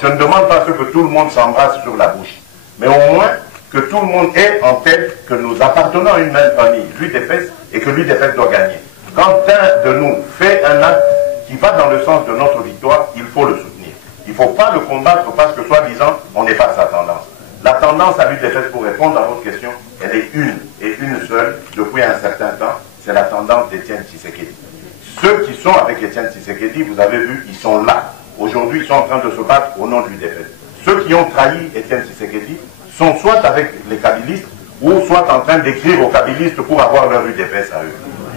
je ne demande pas que tout le monde s'embrasse sur la bouche, mais au moins que tout le monde ait en tête que nous appartenons à une même famille, l'UDPS, et que l'UDPS doit gagner. Quand un de nous fait un acte qui va dans le sens de notre victoire, il faut le soutenir. Il ne faut pas le combattre parce que soi-disant on n'est pas sa tendance. La tendance à l'UDPS, pour répondre à votre question, elle est une et une seule depuis un certain temps, c'est la tendance d'Étienne Tshisekedi. Ceux qui sont avec Étienne Tshisekedi, vous avez vu, ils sont là. Aujourd'hui, ils sont en train de se battre au nom de l'UDPS. Ceux qui ont trahi Étienne Tshisekedi sont soit avec les kabylistes ou soit en train d'écrire aux kabylistes pour avoir leur UDPS à eux.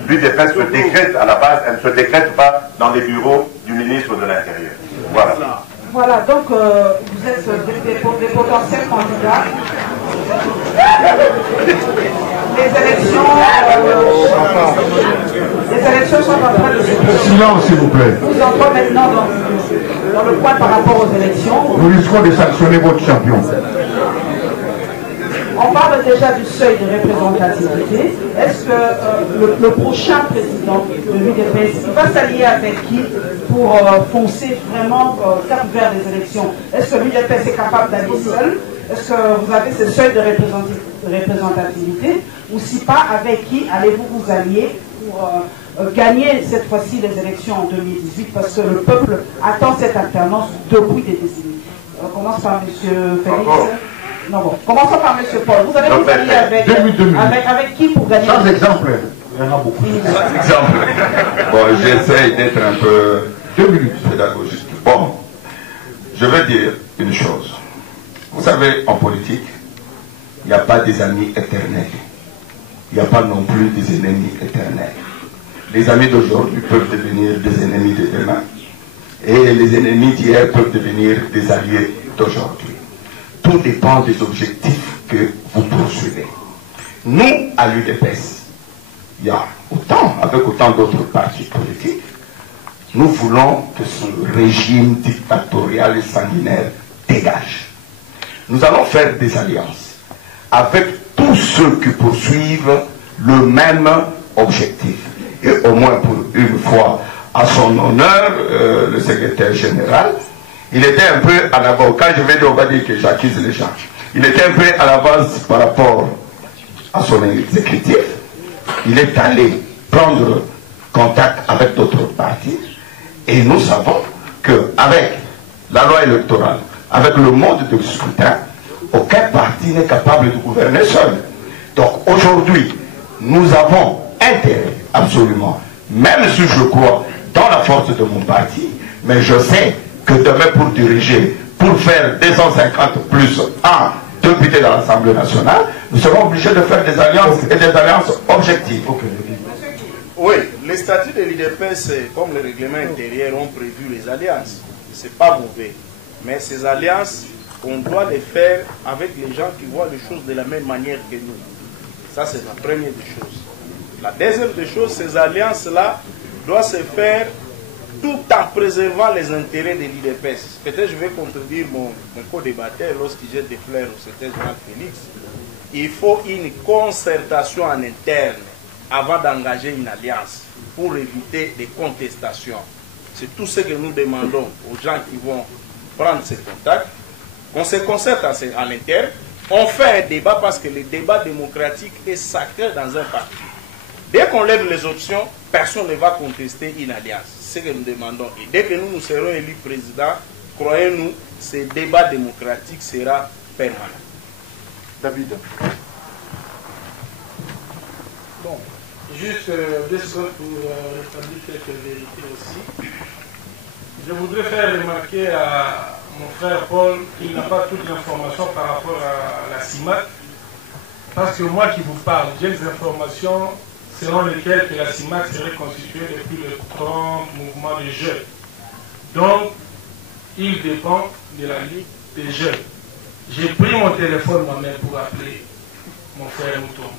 L'UDPS se décrète à la base, elle ne se décrète pas dans les bureaux du ministre de l'Intérieur. Voilà. Voilà, donc vous êtes des potentiels candidats. Les élections sont en train de se passer. Silence, s'il vous plaît. Nous entrons maintenant dans le point par rapport aux élections. Nous risquons de sanctionner votre champion. On parle déjà du seuil de représentativité. Est-ce que le prochain président de l'UDPS va s'allier avec qui pour foncer vraiment cap vers les élections? Est-ce que l'UDPS est capable d'aller seul? Est-ce que vous avez ce seuil de représentativité? Ou si pas, avec qui allez-vous vous allier pour gagner cette fois-ci les élections en 2018? Parce que le peuple attend cette alternance depuis des décennies. On commence par M. Félix. Non, bon. Commençons par M. Paul. Vous allez vous allier avec qui pour gagner? Sans exemple, il y en a beaucoup. Sans exemple. Bon, j'essaie d'être un peu 2 minutes pédagogique. Bon, je vais dire une chose. Vous savez, en politique, il n'y a pas des amis éternels. Il n'y a pas non plus des ennemis éternels. Les amis d'aujourd'hui peuvent devenir des ennemis de demain. Et les ennemis d'hier peuvent devenir des alliés d'aujourd'hui. Tout dépend des objectifs que vous poursuivez. Nous, à l'UDPS, il y a avec autant d'autres partis politiques, nous voulons que ce régime dictatorial et sanguinaire dégage. Nous allons faire des alliances avec tous ceux qui poursuivent le même objectif. Et au moins pour une fois, à son honneur, le secrétaire général, il était un peu à l'avance. Quand je vais dire, on va dire que j'accuse les gens. Il était un peu à l'avance par rapport à son exécutif. Il est allé prendre contact avec d'autres partis. Et nous savons qu'avec la loi électorale, avec le mode de scrutin, aucun parti n'est capable de gouverner seul. Donc aujourd'hui, nous avons intérêt, absolument, même si je crois dans la force de mon parti, mais je sais que demain pour diriger, pour faire 250 plus 1 député dans l'Assemblée nationale, nous serons obligés de faire des alliances et des alliances objectives. Oui, les statuts de l'UDPS, comme le règlement intérieur, ont prévu les alliances. C'est pas mauvais. Mais ces alliances, on doit les faire avec les gens qui voient les choses de la même manière que nous. Ça, c'est la première des choses. La deuxième des choses, ces alliances-là doivent se faire tout en préservant les intérêts de l'IDPS. Peut-être je vais contredire mon co-débatteur lorsqu'il jette des fleurs au secrétaire général Félix. Il faut une concertation en interne avant d'engager une alliance pour éviter des contestations. C'est tout ce que nous demandons aux gens qui vont prendre ces contacts, qu'on se concerte en interne. On fait un débat parce que le débat démocratique est sacré dans un parti. Dès qu'on lève les options, personne ne va contester une alliance. C'est ce que nous demandons. Et dès que nous serons élus président, croyez-nous, ce débat démocratique sera permanent. David. Bon, juste 2 secondes pour rétablir quelques vérités aussi. Je voudrais faire remarquer à mon frère Paul qu'il n'a pas toute l'information par rapport à la CIMAC. Parce que moi qui vous parle, j'ai des informations selon lesquelles que la CIMAC serait constituée depuis le 30 mouvements de jeunes. Donc, il dépend de la Ligue des jeunes. J'ai pris mon téléphone moi-même pour appeler mon frère Mouton,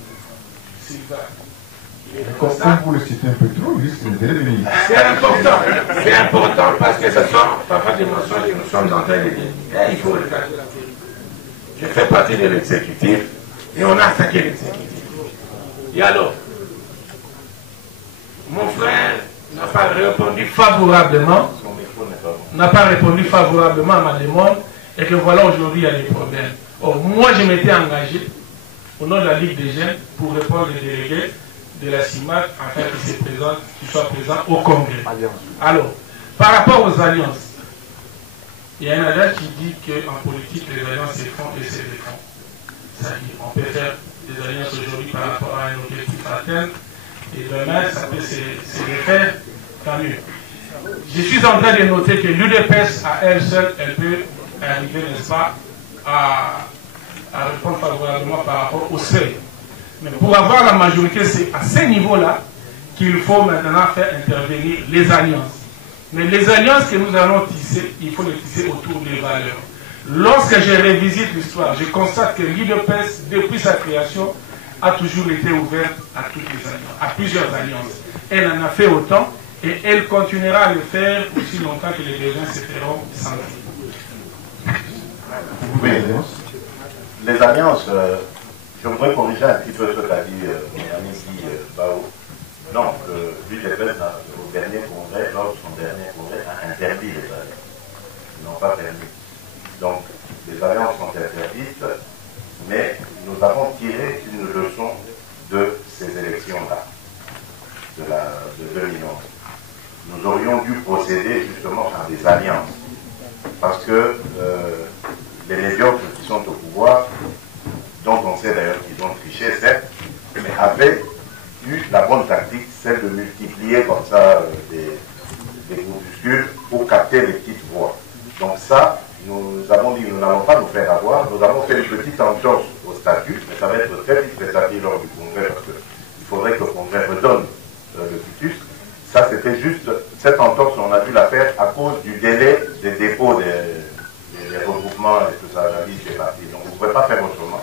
Sylvain. Comme vous le citez un peu trop, oui, c'est important parce que ce sont parfois des mensonges que nous sommes en train de dire. Il faut regarder la vérité. Je fais partie de l'exécutif et on a attaqué l'exécutif. Et alors, mon frère n'a pas répondu favorablement, à ma demande et que voilà aujourd'hui il y a des problèmes. Or, moi je m'étais engagé au nom de la Ligue des jeunes pour répondre aux délégués de la CIMAC afin qu'ils soient présents au Congrès. Alors, par rapport aux alliances, il y a un adage qui dit qu'en politique, les alliances se font et se défont. C'est-à-dire, on peut faire des alliances aujourd'hui par rapport à un objectif à atteindre, et demain, ça peut se défaire, tant mieux. Je suis en train de noter que l'UDPS, à elle seule, elle peut arriver, n'est-ce pas, à répondre favorablement par rapport au seuil. Mais pour avoir la majorité, c'est à ce niveau-là qu'il faut maintenant faire intervenir les alliances. Mais les alliances que nous allons tisser, il faut les tisser autour des valeurs. Lorsque je revisite l'histoire, je constate que l'UDPS, depuis sa création, a toujours été ouverte à toutes les alliances, à plusieurs alliances. Elle en a fait autant et elle continuera à le faire aussi longtemps que les besoins se feront sentir. Oui, les alliances, je voudrais corriger un petit peu ce qu'a dit mon ami Guy Bao. Non, l'UDPS, au dernier congrès, lors de son dernier congrès, a interdit les alliances. Ils n'ont pas permis. Donc, les alliances sont interdites, mais nous avons tiré une leçon de ces élections-là, de 2011. Nous aurions dû procéder justement à des alliances, parce que les médiocres qui sont au pouvoir, dont on sait d'ailleurs qu'ils ont triché, certes, mais avaient eu la bonne tactique, celle de multiplier comme ça des groupuscules pour capter les petites voix. Donc ça, nous avons dit que nous n'allons pas nous faire avoir, nous avons fait une petite entorse au statut, mais ça va être très vite rétabli lors du congrès, parce qu'il faudrait que le congrès redonne le ficus. Ça, c'était juste, cette entorse, on a dû la faire à cause du délai des dépôts des regroupements et tout ça, la liste est partie. Donc vous ne pouvez pas faire autrement.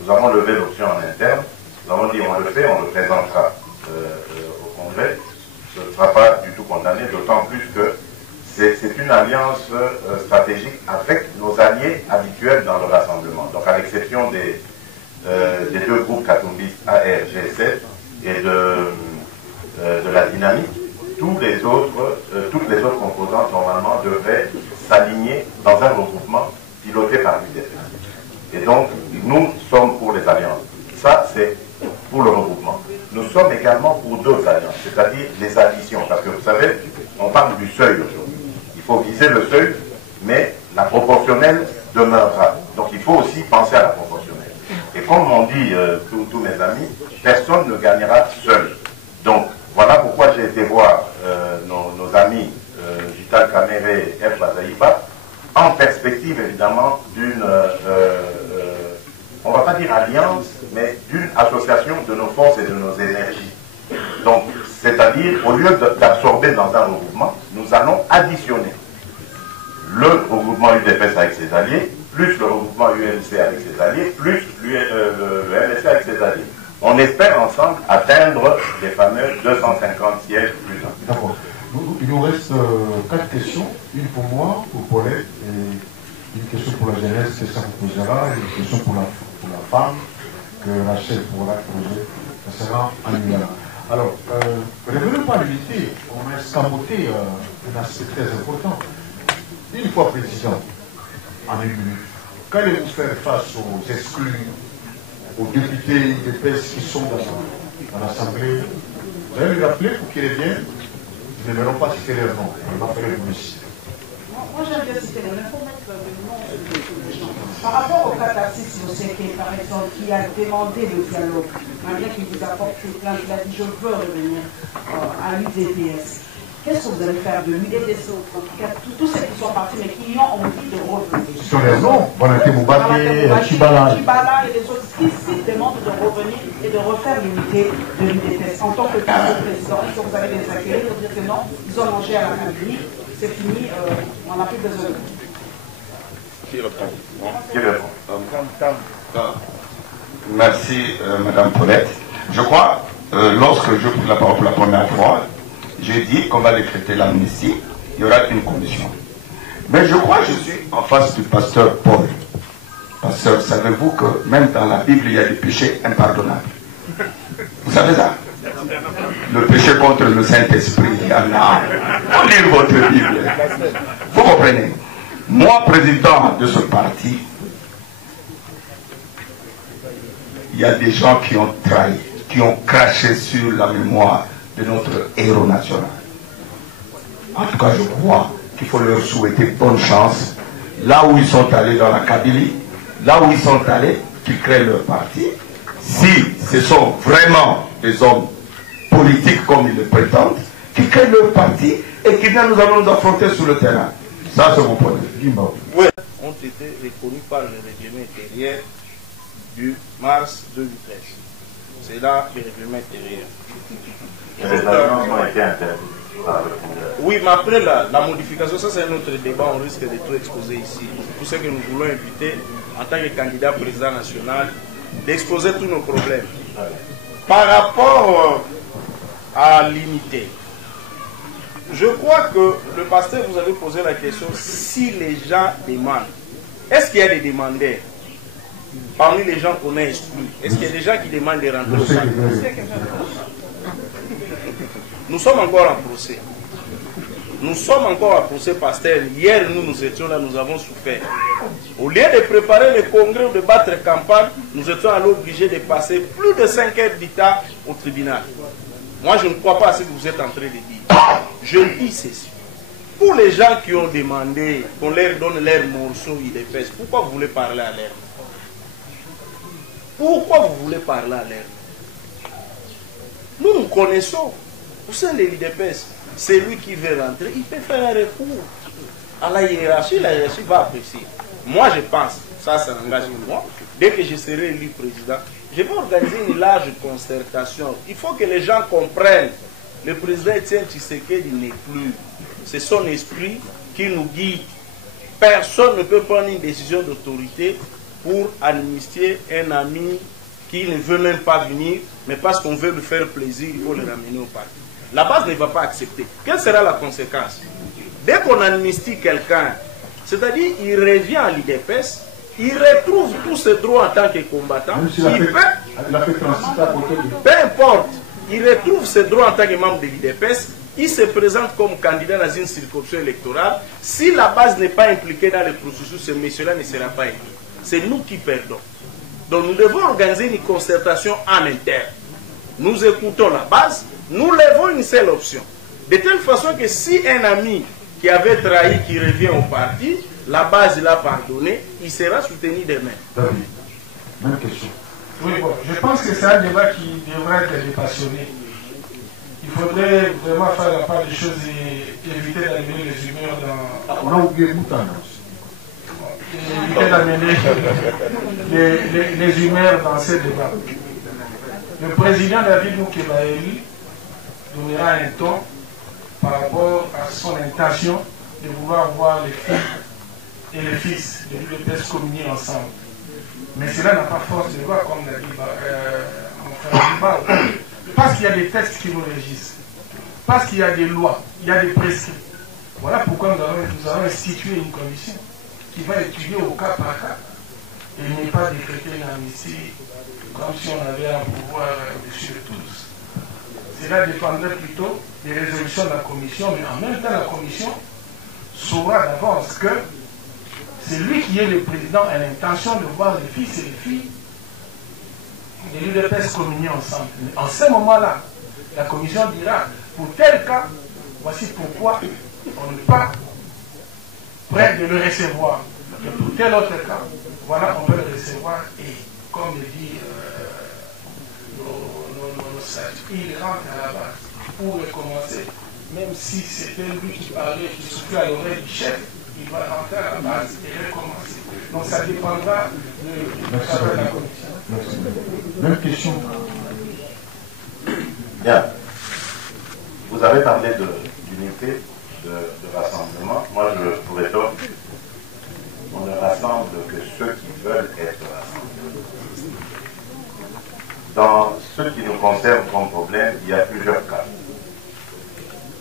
Nous avons levé l'option en interne, nous avons dit on le fait, on le présentera au congrès. Ce ne sera pas du tout condamné, d'autant plus que c'est une alliance stratégique avec nos alliés habituels dans le rassemblement. Donc à l'exception des deux groupes katumbistes AR, G7 et de la dynamique, toutes les autres composantes normalement devraient s'aligner dans un regroupement piloté par l'UDPS. Et donc, nous sommes pour les alliances. Ça, c'est pour le regroupement. Nous sommes également pour d'autres alliances, c'est-à-dire les additions. Parce que vous savez, on parle du seuil aujourd'hui. Il faut viser le seuil, mais la proportionnelle demeurera. Donc, il faut aussi penser à la proportionnelle. Et comme m'ont dit tous mes amis, personne ne gagnera seul. Donc, voilà pourquoi j'ai été voir nos amis Vital Kamere et Bazaïba, en perspective évidemment d'une, on ne va pas dire alliance, mais d'une association de nos forces et de nos énergies. Donc, c'est-à-dire, au lieu d'absorber dans un regroupement, nous allons additionner le regroupement UDPS avec ses alliés, plus le regroupement UNC avec ses alliés, plus le MSC avec ses alliés. On espère ensemble atteindre les fameux 250 sièges plus. D'accord. Vous il nous reste 4 questions. Une pour moi, pour Paulette, et une question pour la jeunesse que ça vous posera, et une question pour la femme que Rachel pourra poser. Ça sera en Lingala. Alors, revenons pas à l'unité. On a escamoté un aspect très important. Une fois président, en une minute, qu'allez-vous faire face aux exclus, aux députés des PES qui sont dans l'Assemblée? Vous allez lui rappeler pour qu'il revienne. Nous ne verrons pas citer leur nom. On va faire une liste. Moi, j'aime bien citer le nom. Il faut mettre le nom des gens. Par rapport au cas d'Assis Moseke, par exemple, qui a demandé le dialogue, malgré qu'il vous apporte ses plaintes, il a dit je veux revenir à l'UDPS. Qu'est-ce que vous allez faire de lui et des autres, en tout cas tous ceux qui sont partis mais qui ont envie de revenir? Sur les noms, Bonaté Moubaké, Chibala et les autres qui demandent de revenir et de refaire l'unité de l'UDPS. En tant que président, est-ce que vous allez les accueillir pour dire que non, ils ont mangé à la République, c'est fini, on n'a plus besoin de vous? Qui répond? Merci, Madame Paulette. Je crois, lorsque je pris la parole pour la première fois, j'ai dit qu'on va décréter l'amnistie, il y aura une commission. Mais je crois que je suis en face du pasteur Paul. Pasteur, savez-vous que même dans la Bible, il y a des péchés impardonnables? Vous savez ça? Le péché contre le Saint-Esprit, il y en a. On lit votre Bible. Vous comprenez? Moi, président de ce parti, il y a des gens qui ont trahi, qui ont craché sur la mémoire de notre héros national. En tout cas, je crois qu'il faut leur souhaiter bonne chance. Là où ils sont allés dans la Kabylie, là où ils sont allés, qu'ils créent leur parti. Si ce sont vraiment des hommes politiques comme ils le prétendent, qu'ils créent leur parti et qu'ils viennent, nous allons nous affronter sur le terrain. Ça, c'est mon point de vue. Oui, ont été reconnus par le règlement intérieur du mars 2013. C'est là le règlement intérieur. Les alliances ont été interdites par le Congrès. Oui, mais après la modification, ça c'est un autre débat, on risque de tout exposer ici. Tout ce que nous voulons éviter en tant que candidat président national, d'exposer tous nos problèmes. Par rapport à l'unité, je crois que le pasteur vous avez posé la question si les gens demandent. Est-ce qu'il y a des demandeurs parmi les gens qu'on a exclus? Est-ce qu'il y a des gens qui demandent de rentrer au centre? Nous sommes encore en procès. Nous sommes encore en procès, pasteur. Hier, nous étions là, nous avons souffert. Au lieu de préparer le congrès ou de battre campagne, nous étions alors obligés de passer plus de 5 heures d'état au tribunal. Moi, je ne crois pas à ce que vous êtes en train de dire. Je dis ceci. Pour les gens qui ont demandé qu'on leur donne leur morceau IDPS, pourquoi vous voulez parler à l'air? Pourquoi vous voulez parler à l'air? Nous connaissons. Vous savez, l'IDPS, c'est lui qui veut rentrer, il peut faire un recours à la hiérarchie va apprécier. Moi, je pense, ça n'engage que moi, dès que je serai élu président, je vais organiser une large concertation. Il faut que les gens comprennent. Le président Etienne Tshisekedi n'est plus. C'est son esprit qui nous guide. Personne ne peut prendre une décision d'autorité pour amnistier un ami qui ne veut même pas venir, mais parce qu'on veut lui faire plaisir, il faut le ramener au parti. La base ne va pas accepter. Quelle sera la conséquence? Dès qu'on amnistie quelqu'un, c'est-à-dire il revient à l'IDPS, il retrouve tous ses droits en tant que combattant. Peu importe, il retrouve ses droits en tant que membre de l'IDPS, il se présente comme candidat dans une circonscription électorale. Si la base n'est pas impliquée dans le processus, ce monsieur-là ne sera pas élu. C'est nous qui perdons. Donc nous devons organiser une concertation en interne. Nous écoutons la base, nous levons une seule option. De telle façon que si un ami qui avait trahi, qui revient au parti, la base l'a pardonné, il sera soutenu demain. David, même question. Oui, bon, je pense que c'est un débat qui devrait être dépassionné. Il faudrait vraiment faire la part des choses et éviter d'amener les humeurs dans... On a oublié Moutana. Éviter d'amener les humeurs dans ces débats. Le président David Moukébaéli donnera un ton par rapport à son intention de vouloir voir les filles et les fils de l'UDPS communier ensemble. Mais cela n'a pas force de loi, comme l'a dit mon frère Bimba, parce qu'il y a des textes qui nous régissent. parce qu'il y a des lois, il y a des prescrits. Voilà pourquoi nous avons institué une commission qui va étudier au cas par cas et n'est pas décréter une amnistie comme si on avait un pouvoir au-dessus de tous. Cela dépendrait plutôt des résolutions de la commission, mais en même temps la commission saura d'avance que c'est lui qui est le président a l'intention de voir les fils et les filles de l'UDPS communier ensemble. En ce moment-là, la commission dira, pour tel cas, voici pourquoi on n'est pas prêt de le recevoir. Et pour tel autre cas, voilà, on peut le recevoir et, comme le dit nos sages, il rentre à la base pour recommencer. Même si c'était lui qui parlait, qui soufflait à l'oreille du chef, il va rentrer à la base et recommencer. Donc ça dépendra de la commission. Merci. Même question. Bien. Vous avez parlé d'unité, de rassemblement. Moi, je vous rétorque. On ne rassemble que ceux qui veulent être rassemblés. Dans ce qui nous concerne comme problème, il y a plusieurs cas.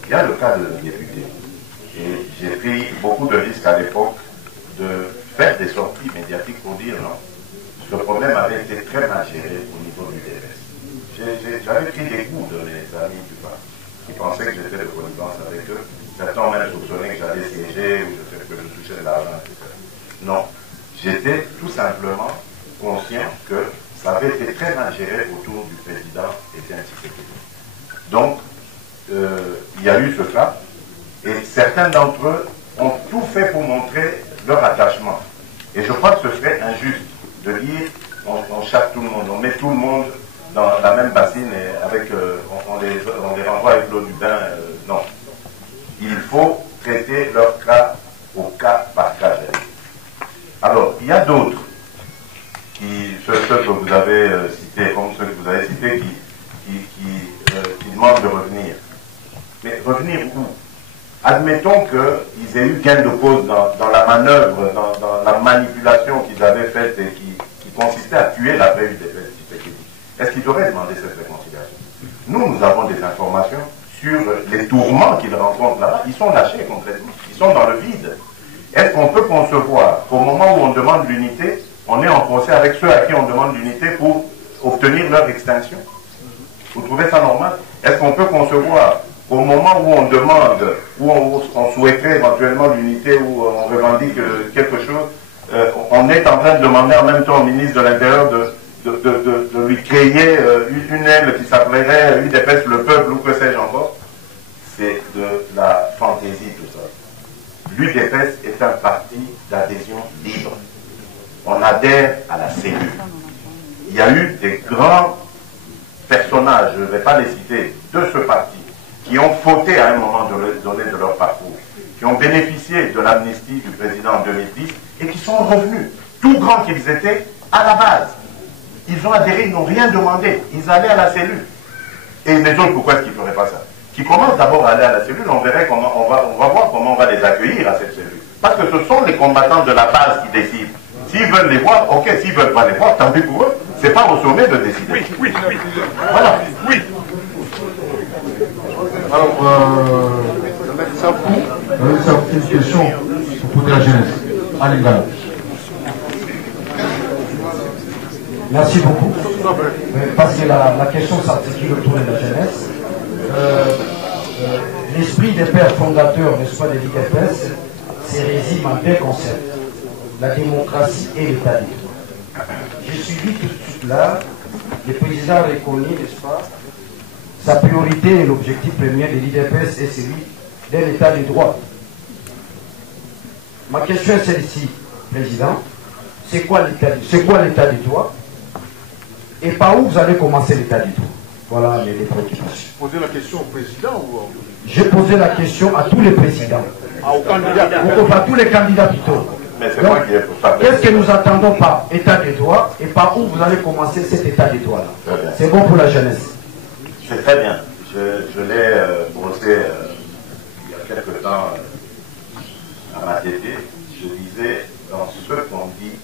Il y a le cas de député. Et j'ai pris beaucoup de risques à l'époque de faire des sorties médiatiques pour dire non. Ce problème avait été très mal géré au niveau du DRS. J'avais pris des coups de mes amis du parti qui pensaient que j'étais de connivence avec eux. Certains ont même soupçonné que j'allais siéger ou que je touchais de l'argent, etc. Non. J'étais tout simplement conscient que ça avait été très mal géré autour du président Étienne Tshisekedi. Donc, il y a eu ce cas, et certains d'entre eux ont tout fait pour montrer leur attachement. Et je crois que ce serait injuste de dire on chasse tout le monde, on met tout le monde dans la même bassine et avec, on les renvoie avec l'eau du bain. Non. Il faut traiter leur cas au cas par cas. Alors, il y a d'autres ceux que vous avez cités, comme ceux que vous avez cités, qui demandent de revenir. Mais revenir où? Admettons qu'ils aient eu gain de cause dans la manœuvre, dans la manipulation qu'ils avaient faite et qui consistait à tuer la vraie UDPS. Est-ce qu'ils auraient demandé cette réconciliation? Nous avons des informations sur les tourments qu'ils rencontrent là-bas. Ils sont lâchés complètement. Ils sont dans le vide. Est-ce qu'on peut concevoir qu'au moment où on demande l'unité, on est en procès avec ceux à qui on demande l'unité pour obtenir leur extinction? Vous trouvez ça normal? Est-ce qu'on peut concevoir qu'au moment où on demande, où on souhaiterait éventuellement l'unité, où on revendique quelque chose, on est en train de demander en même temps au ministre de l'Intérieur de lui créer une aile qui s'appellerait UDPS le peuple ou que sais-je encore? C'est de la fantaisie tout ça. L'UDPS est un parti d'adhésion libre. On adhère à la cellule. Il y a eu des grands personnages, je ne vais pas les citer, de ce parti, qui ont fauté à un moment donné de leur parcours, qui ont bénéficié de l'amnistie du président en 2010 et qui sont revenus, tout grands qu'ils étaient, à la base. Ils ont adhéré, ils n'ont rien demandé, ils allaient à la cellule. Et les autres, pourquoi est-ce qu'ils ne feraient pas ça? Qui commencent d'abord à aller à la cellule, on verrait comment on va voir comment on va les accueillir à cette cellule. Parce que ce sont les combattants de la base qui décident. S'ils veulent les voir, ok, s'ils ne veulent pas les voir, tant pis pour eux. C'est pas au sommet de décider. Oui. Voilà. Oui. Alors, ça une question pour la jeunesse. Allez, là. Merci beaucoup. Parce que la question s'articule autour de la jeunesse. L'esprit des pères fondateurs, n'est-ce pas, de l'UDPS, se résume en deux concepts: la démocratie et l'état de droit. J'ai suivi tout de suite là, le président reconnaît, n'est-ce pas, sa priorité et l'objectif premier de l'UDPS est celui d'un état de droit. Ma question est celle-ci, président. C'est quoi l'état de droit? Et par où vous allez commencer l'état de droit? Voilà les préoccupations. Posez la question au président ou j'ai posé la question à tous les présidents. au candidat? À tous les candidats plutôt. Mais c'est moi qui ai pour ça. Qu'est-ce que nous attendons par état de droit et par où vous allez commencer cet état de droit-là? C'est bon pour la jeunesse. C'est très bien. Je l'ai brossé il y a quelque temps à ma télé. Je disais, dans ce qu'on dit,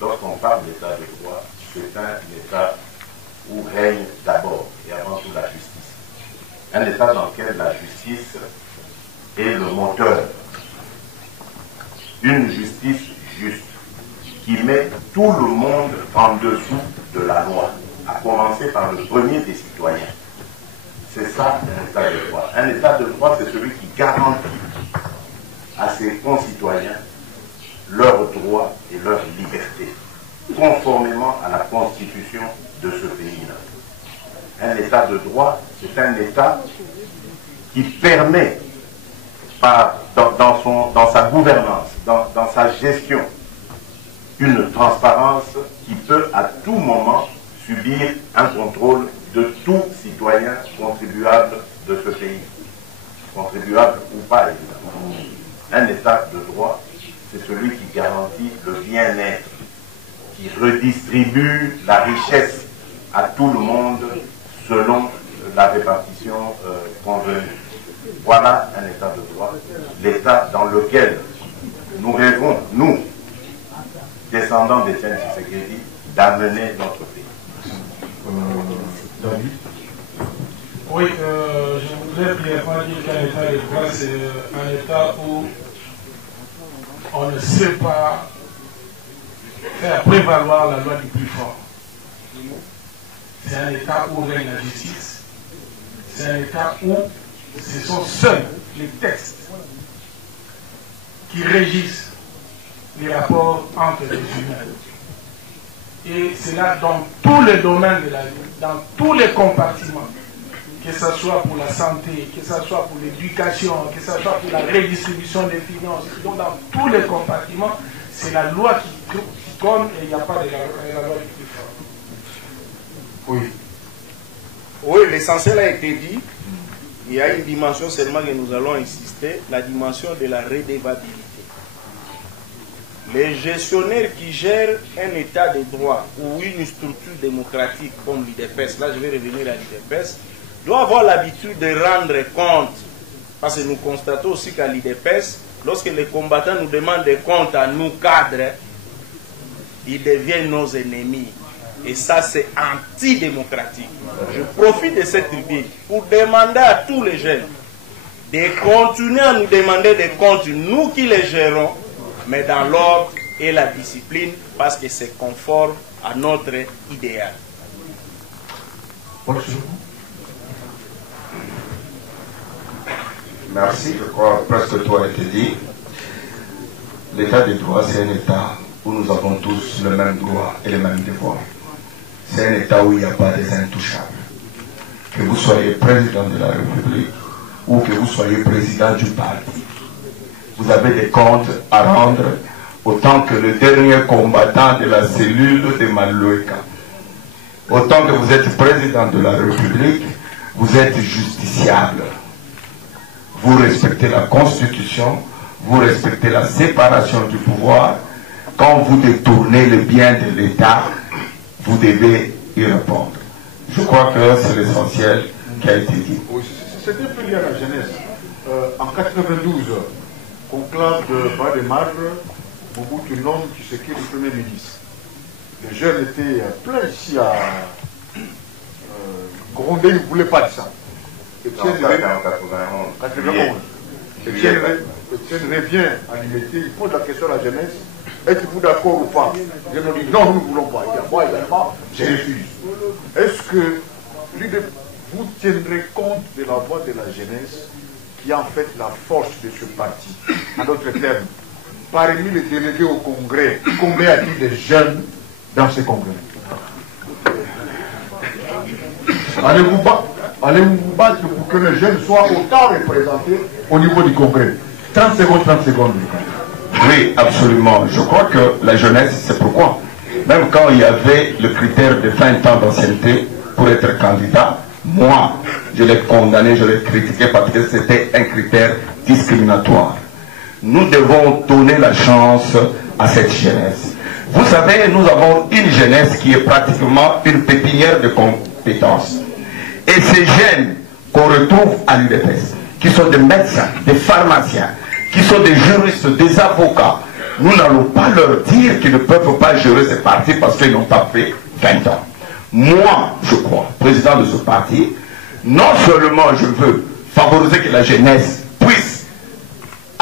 lorsqu'on parle d'état de droit, c'est un état où règne d'abord et avant tout la justice. Un état dans lequel la justice est le moteur. Une justice juste qui met tout le monde en dessous de la loi, à commencer par le premier des citoyens. C'est ça un état de droit. Un état de droit, c'est celui qui garantit à ses concitoyens leurs droits et leurs libertés, conformément à la constitution de ce pays-là. Un état de droit, c'est un état qui permet, dans sa gouvernance, dans sa gestion, une transparence qui peut à tout moment subir un contrôle de tout citoyen contribuable de ce pays. Contribuable ou pas, évidemment. Un état de droit, c'est celui qui garantit le bien-être, qui redistribue la richesse à tout le monde selon la répartition convenue. Voilà un état de droit, l'état dans lequel nous rêvons, nous, descendants d'Étienne Tshisekedi, d'amener notre pays. David. Oui, je voudrais brièvement dire qu'un état de droit, c'est un état où on ne sait pas faire prévaloir la loi du plus fort. C'est un état où règne la justice. C'est un état où ce sont seuls les textes qui régissent les rapports entre les humains. Et c'est là dans tous les domaines de la vie, dans tous les compartiments, que ce soit pour la santé, que ce soit pour l'éducation, que ce soit pour la redistribution des finances. Donc dans tous les compartiments, c'est la loi qui compte et il n'y a pas de la loi du plus fort. Oui. Oui, l'essentiel a été dit. Il y a une dimension seulement que nous allons insister, la dimension de la redevabilité. Les gestionnaires qui gèrent un état de droit ou une structure démocratique comme l'IDPS, là je vais revenir à l'IDPS, doivent avoir l'habitude de rendre compte. Parce que nous constatons aussi qu'à l'IDPS, lorsque les combattants nous demandent des comptes à nous cadres, ils deviennent nos ennemis. Et ça, c'est antidémocratique. Je profite de cette tribune pour demander à tous les jeunes de continuer à nous demander des comptes, nous qui les gérons, mais dans l'ordre et la discipline, parce que c'est conforme à notre idéal. Merci, je crois presque tout a été dit. L'état de droit, c'est un état où nous avons tous le même droit et les mêmes devoirs. C'est un état où il n'y a pas des intouchables. Que vous soyez président de la République ou que vous soyez président du parti, vous avez des comptes à rendre autant que le dernier combattant de la cellule de Maloueka. Autant que vous êtes président de la République, vous êtes justiciable. Vous respectez la Constitution, vous respectez la séparation du pouvoir. Quand vous détournez le bien de l'État, vous devez y répondre. Je crois que c'est l'essentiel qui a été dit. Oui, c'était un peu lié à la jeunesse. En 92, conclave de Bas-de-Marre, Mobutu nomme Tshisekedi le Premier ministre. Les jeunes étaient pleins ici à gronder, ils ne voulaient pas de ça. Etienne revient à l'unité, il pose la question à la jeunesse, êtes-vous d'accord ou pas? Ils ont dit non, nous ne voulons pas. Il dit, moi également, je refuse. Est-ce que vous tiendrez compte de la voix de la jeunesse qui est en fait la force de ce parti? En d'autres termes, parmi les délégués au Congrès, combien y a-t-il de jeunes dans ce Congrès? Allez-vous vous battre pour que les jeunes soient autant représentés au niveau du Congrès? 30 secondes. Oui, absolument. Je crois que la jeunesse, c'est pourquoi. Même quand il y avait le critère de 20 ans d'ancienneté pour être candidat, moi, je l'ai condamné, je l'ai critiqué parce que c'était un critère discriminatoire. Nous devons donner la chance à cette jeunesse. Vous savez, nous avons une jeunesse qui est pratiquement une pépinière de compétences. Et ces jeunes qu'on retrouve à l'UDPS, qui sont des médecins, des pharmaciens, qui sont des juristes, des avocats, nous n'allons pas leur dire qu'ils ne peuvent pas gérer ce parti parce qu'ils n'ont pas fait 20 ans. Moi, je crois, président de ce parti, non seulement je veux favoriser que la jeunesse puisse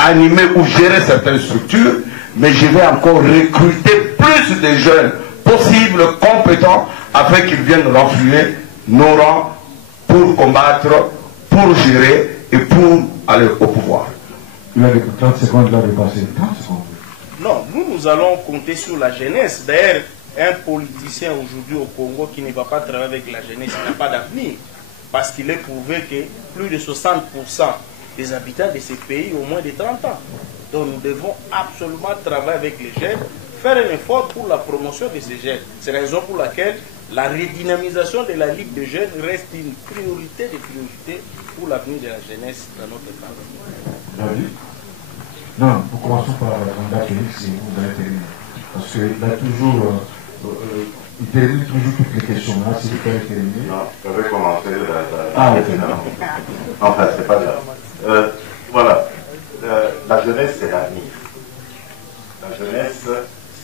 animer ou gérer certaines structures, mais je vais encore recruter plus de jeunes possibles, compétents, afin qu'ils viennent renflouer nos rangs pour combattre, pour gérer et pour aller au pouvoir. Il a 30 secondes là de passer. 30 secondes. Non, nous allons compter sur la jeunesse. D'ailleurs, un politicien aujourd'hui au Congo qui ne va pas travailler avec la jeunesse, il n'a pas d'avenir. Parce qu'il est prouvé que plus de 60% des habitants de ces pays ont moins de 30 ans. Donc nous devons absolument travailler avec les jeunes, faire un effort pour la promotion de ces jeunes. C'est la raison pour laquelle la redynamisation de la Ligue des jeunes reste une priorité des priorités pour l'avenir de la jeunesse dans notre pays. David? Non, nous commençons par le candidat Félix et vous allez terminer. Parce qu'il a toujours... il termine toujours toutes les questions. Là, si vous pouvez terminer. Non, je vais commencer. Ok. Enfin, c'est pas grave. Voilà. La jeunesse, c'est l'avenir. La jeunesse,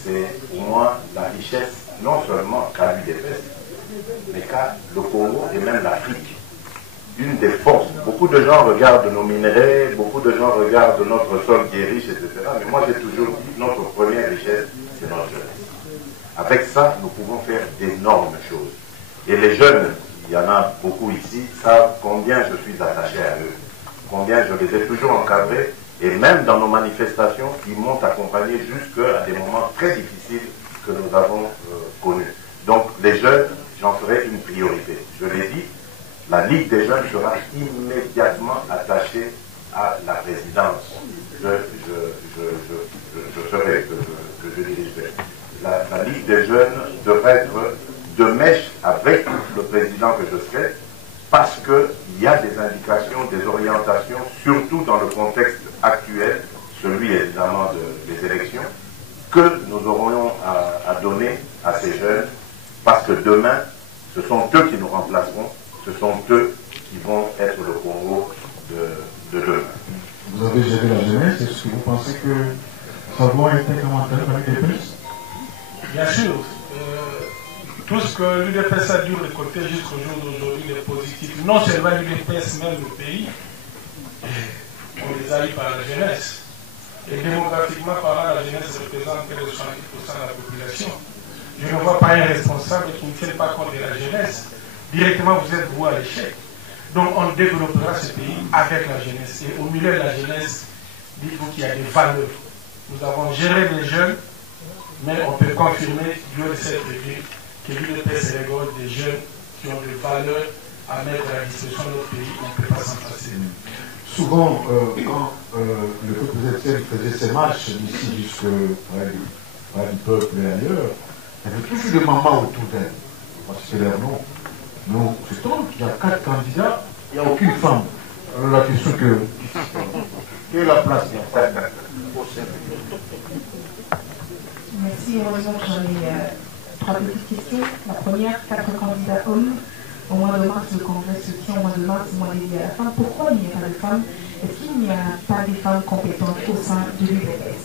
c'est pour moi la richesse, non seulement qu'a l'UDPS, mais qu'a le Congo et même l'Afrique. Une des forces. Beaucoup de gens regardent nos minerais, beaucoup de gens regardent notre sol qui est riche, etc. Mais moi, j'ai toujours dit, notre première richesse, c'est notre jeunesse. Avec ça, nous pouvons faire d'énormes choses. Et les jeunes, il y en a beaucoup ici, savent combien je suis attaché à eux, combien je les ai toujours encadrés, et même dans nos manifestations, ils m'ont accompagné jusqu'à des moments très difficiles que nous avons connus. Donc, les jeunes, j'en ferai une priorité. Je l'ai dit, la Ligue des jeunes sera immédiatement attachée à la présidence. Je serai, que je dirigerai. La Ligue des jeunes devrait être de mèche avec le président que je serai, parce qu'il y a des indications, des orientations, surtout dans le contexte actuel, celui évidemment des élections, que nous aurons à donner à ces jeunes, parce que demain, ce sont eux qui nous remplaceront, ce sont eux qui vont être le Congo de demain. Vous avez géré la jeunesse, est-ce que vous pensez que ça doit être commentaire avec les plus? Bien sûr, tout ce que l'UDPS a dû récolter jusqu'au jour d'aujourd'hui est positif. Non seulement l'UDPS, même le pays, on les a eu par la jeunesse. Et démographiquement parlant, la jeunesse représente près de 70% de la population. Je ne vois pas un responsable qui ne tienne pas compte de la jeunesse. Directement, vous êtes voué à l'échec. Donc, on développera ce pays avec la jeunesse. Et au milieu de la jeunesse, dites-vous qu'il y a des valeurs. Nous avons géré les jeunes, mais on peut confirmer, durant cette revue, que l'UDPS regorge des jeunes qui ont des valeurs à mettre à la disposition de notre pays. On ne peut pas s'en passer. Souvent, quand le peuple faisait ses marches d'ici jusqu'à du peuple et ailleurs, il y avait toujours des mamans autour d'elle. Parce que c'est leur nom. Donc, c'est donc il y a 4 candidats, il n'y a aucune femme. Alors la question que... Quelle est la place? Merci, heureusement que j'en ai 3 petites questions. La première, 4 candidats hommes. Au mois de mars, le congrès se tient au mois de mars, mois dédié à la femme. Pourquoi il n'y a pas de femmes? Est-ce qu'il n'y a pas de femmes compétentes au sein de l'UDPS?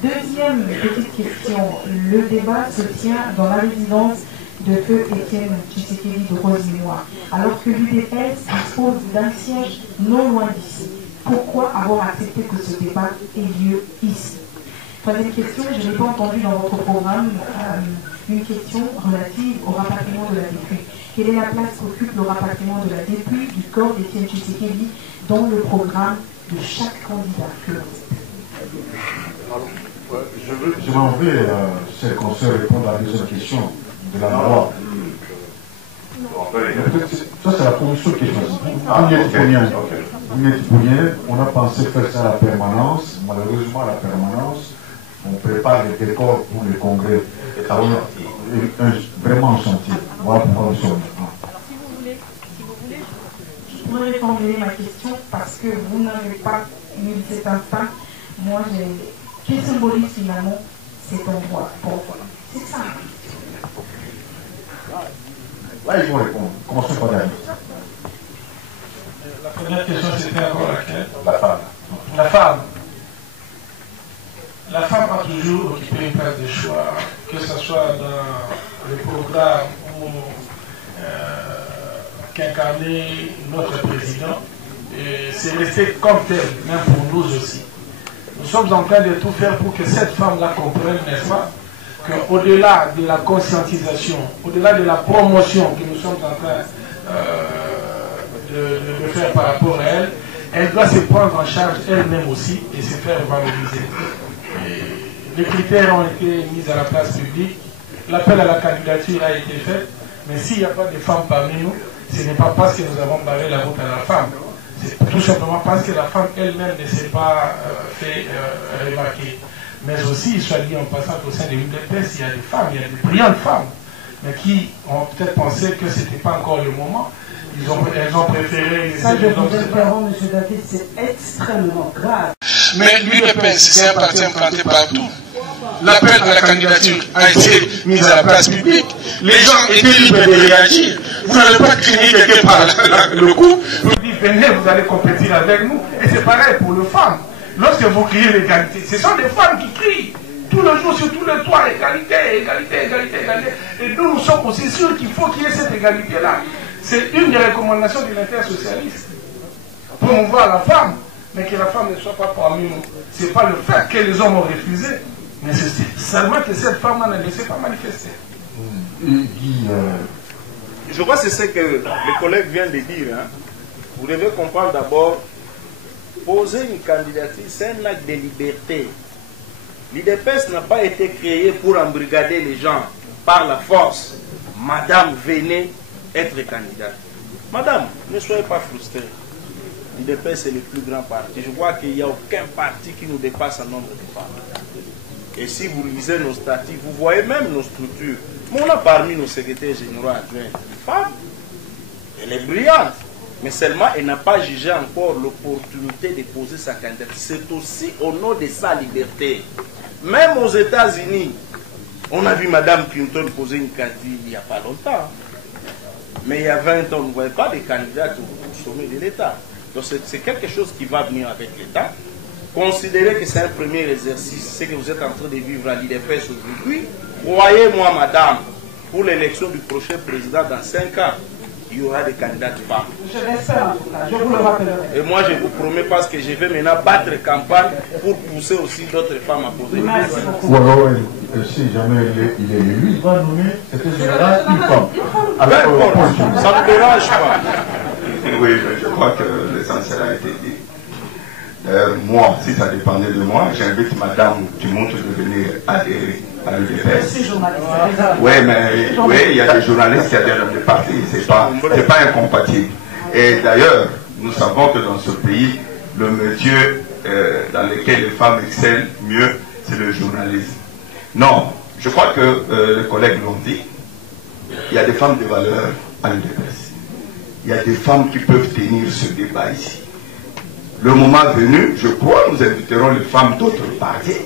Deuxième petite question, le débat se tient dans la résidence de feu Étienne Tshisekedi de Rosemont, alors que l'UDPS dispose d'un siège non loin d'ici. Pourquoi avoir accepté que ce débat ait lieu ici? Troisième question, je n'ai pas entendu dans votre programme une question relative au rapatriement de la dépouille. Quelle est la place qu'occupe le rapatriement de la dépouille du corps d'Étienne Tshisekedi dans le programme de chaque candidat que l'on Je m'en vais, c'est qu'on se répondre à la deuxième question de la loi. Ça, c'est la commission qui est choisie. Vous n'êtes pour rien. Vous n'êtes pour rien. On a pensé faire ça à la permanence. Malheureusement, à la permanence, on prépare les décors pour le congrès. Vraiment en chantier. Voilà pourquoi nous sommes. Si vous voulez, je pourrais reformuler ma question parce que vous n'avez pas eu cet instant. Moi, qui symbolise finalement cet endroit pour vous? C'est ça. Là, ils vont répondre. Commençons par David. La première question, c'était encore laquelle? La femme. La femme. La femme a toujours occupé une place de choix, que ce soit dans le programme où qu'incarnait notre président. C'est resté comme tel, même pour nous aussi. Nous sommes en train de tout faire pour que cette femme-là comprenne, n'est-ce pas, qu'au-delà de la conscientisation, au-delà de la promotion que nous sommes en train de faire par rapport à elle, elle doit se prendre en charge elle-même aussi et se faire valoriser. Les critères ont été mis à la place publique, l'appel à la candidature a été fait, mais s'il n'y a pas de femmes parmi nous, ce n'est pas parce que nous avons barré la route à la femme, c'est tout simplement parce que la femme elle-même ne s'est pas fait remarquer. Mais aussi, soit dit en passant qu'au sein de l'UDPS, il y a des femmes, il y a des brillantes femmes, mais qui ont peut-être pensé que ce n'était pas encore le moment. Elles ont préféré... Ça, je vous interromps, M. David, c'est extrêmement grave. Mais l'UDPS, c'est un parti implanté partout. L'appel à la candidature a été mis à la place publique. Les gens étaient libres de réagir. Vous n'allez pas craigner quelqu'un par le coup. Vous dites, venez, vous allez compétir avec nous. Et c'est pareil pour les femmes. Lorsque vous criez l'égalité, ce sont des femmes qui crient tout le jour sur tous les toits, égalité, égalité, égalité, égalité. Et nous, nous sommes aussi sûrs qu'il faut qu'il y ait cette égalité-là. C'est une des recommandations de l'intersocialiste. Promouvoir la femme, mais que la femme ne soit pas parmi nous. Ce n'est pas le fait que les hommes ont refusé, mais c'est seulement que cette femme-là ne laissait pas manifester. Je crois que c'est ce que les collègues viennent de dire. Hein. Vous devez comprendre d'abord, poser une candidature, c'est un acte de liberté. L'IDPS n'a pas été créé pour embrigader les gens par la force. Madame, venez être candidate. Madame, ne soyez pas frustrée. L'IDPS est le plus grand parti. Je crois qu'il n'y a aucun parti qui nous dépasse en nombre de femmes. Et si vous lisez nos statuts, vous voyez même nos structures. Mais on a parmi nos secrétaires généraux adjoints une femme. Elle est brillante. Mais seulement, elle n'a pas jugé encore l'opportunité de poser sa candidature. C'est aussi au nom de sa liberté. Même aux États-Unis, on a vu Mme Clinton poser une candidature il n'y a pas longtemps. Mais il y a 20 ans, on ne voyait pas de candidats au sommet de l'État. Donc c'est quelque chose qui va venir avec l'État. Considérez que c'est un premier exercice, ce que vous êtes en train de vivre à l'IDPS aujourd'hui. Croyez-moi, madame, pour l'élection du prochain président dans 5 ans, il y aura des candidats femmes. Je l'espère en tout cas, je vous le rappellerai. Et moi, je vous promets parce que je vais maintenant battre campagne pour pousser aussi d'autres femmes à poser. Merci beaucoup. Ou alors, si jamais il est élu, il va nommer secrétaire général une femme. Avec ça ne me dérange pas. Oui, je crois que l'essentiel a été dit. Moi, si ça dépendait de moi, j'invite Madame Dumonte de venir adhérer à l'UDPS. Oui, mais oui, il y a des journalistes qui adhèrent à des partis, c'est pas incompatible. Et d'ailleurs, nous savons que dans ce pays, le métier dans lequel les femmes excellent mieux, c'est le journalisme. Non, je crois que les collègues l'ont dit, il y a des femmes de valeur à l'UDPS. Il y a des femmes qui peuvent tenir ce débat ici. Le moment venu, je crois, nous inviterons les femmes d'autres partis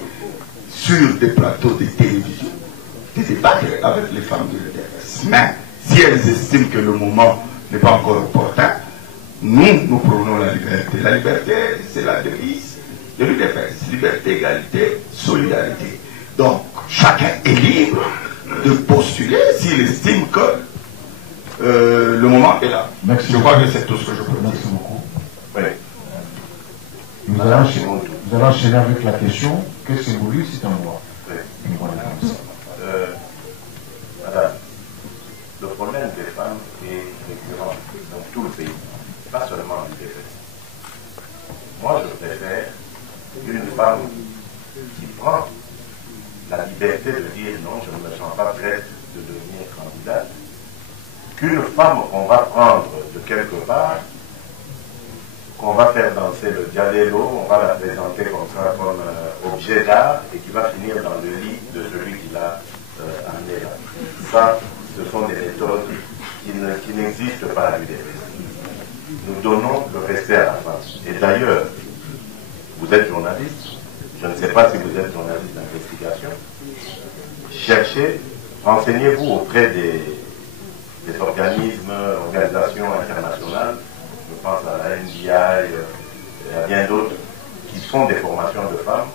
sur des plateaux de télévision, de débattre avec les femmes de l'UDPS. Mais si elles estiment que le moment n'est pas encore opportun, nous prenons la liberté. La liberté, c'est la devise de l'UDPS. Liberté, égalité, solidarité. Donc, chacun est libre de postuler s'il estime que le moment est là. Merci. Je crois que c'est tout ce que je peux dire. Merci beaucoup. Oui. Nous allons enchaîner avec la question que symbolise c'est un moi. Oui. Voilà. Madame, le problème des femmes est récurrent dans tout le pays, pas seulement en l'UDPS. Moi, je préfère une femme qui prend la liberté de dire non, je ne me sens pas prête de devenir candidate, qu'une femme qu'on va prendre de quelque part, qu'on va faire danser le dialélo, on va la présenter comme ça, comme objet d'art, et qui va finir dans le lit de celui qui l'a amené là. Ça, ce sont des méthodes qui n'existent pas à l'UDPS. Nous donnons le respect à la femme. Et d'ailleurs, vous êtes journaliste, je ne sais pas si vous êtes journaliste d'investigation, cherchez, renseignez-vous auprès des organisations internationales, je pense à la NDI et à bien d'autres, qui font des formations de femmes,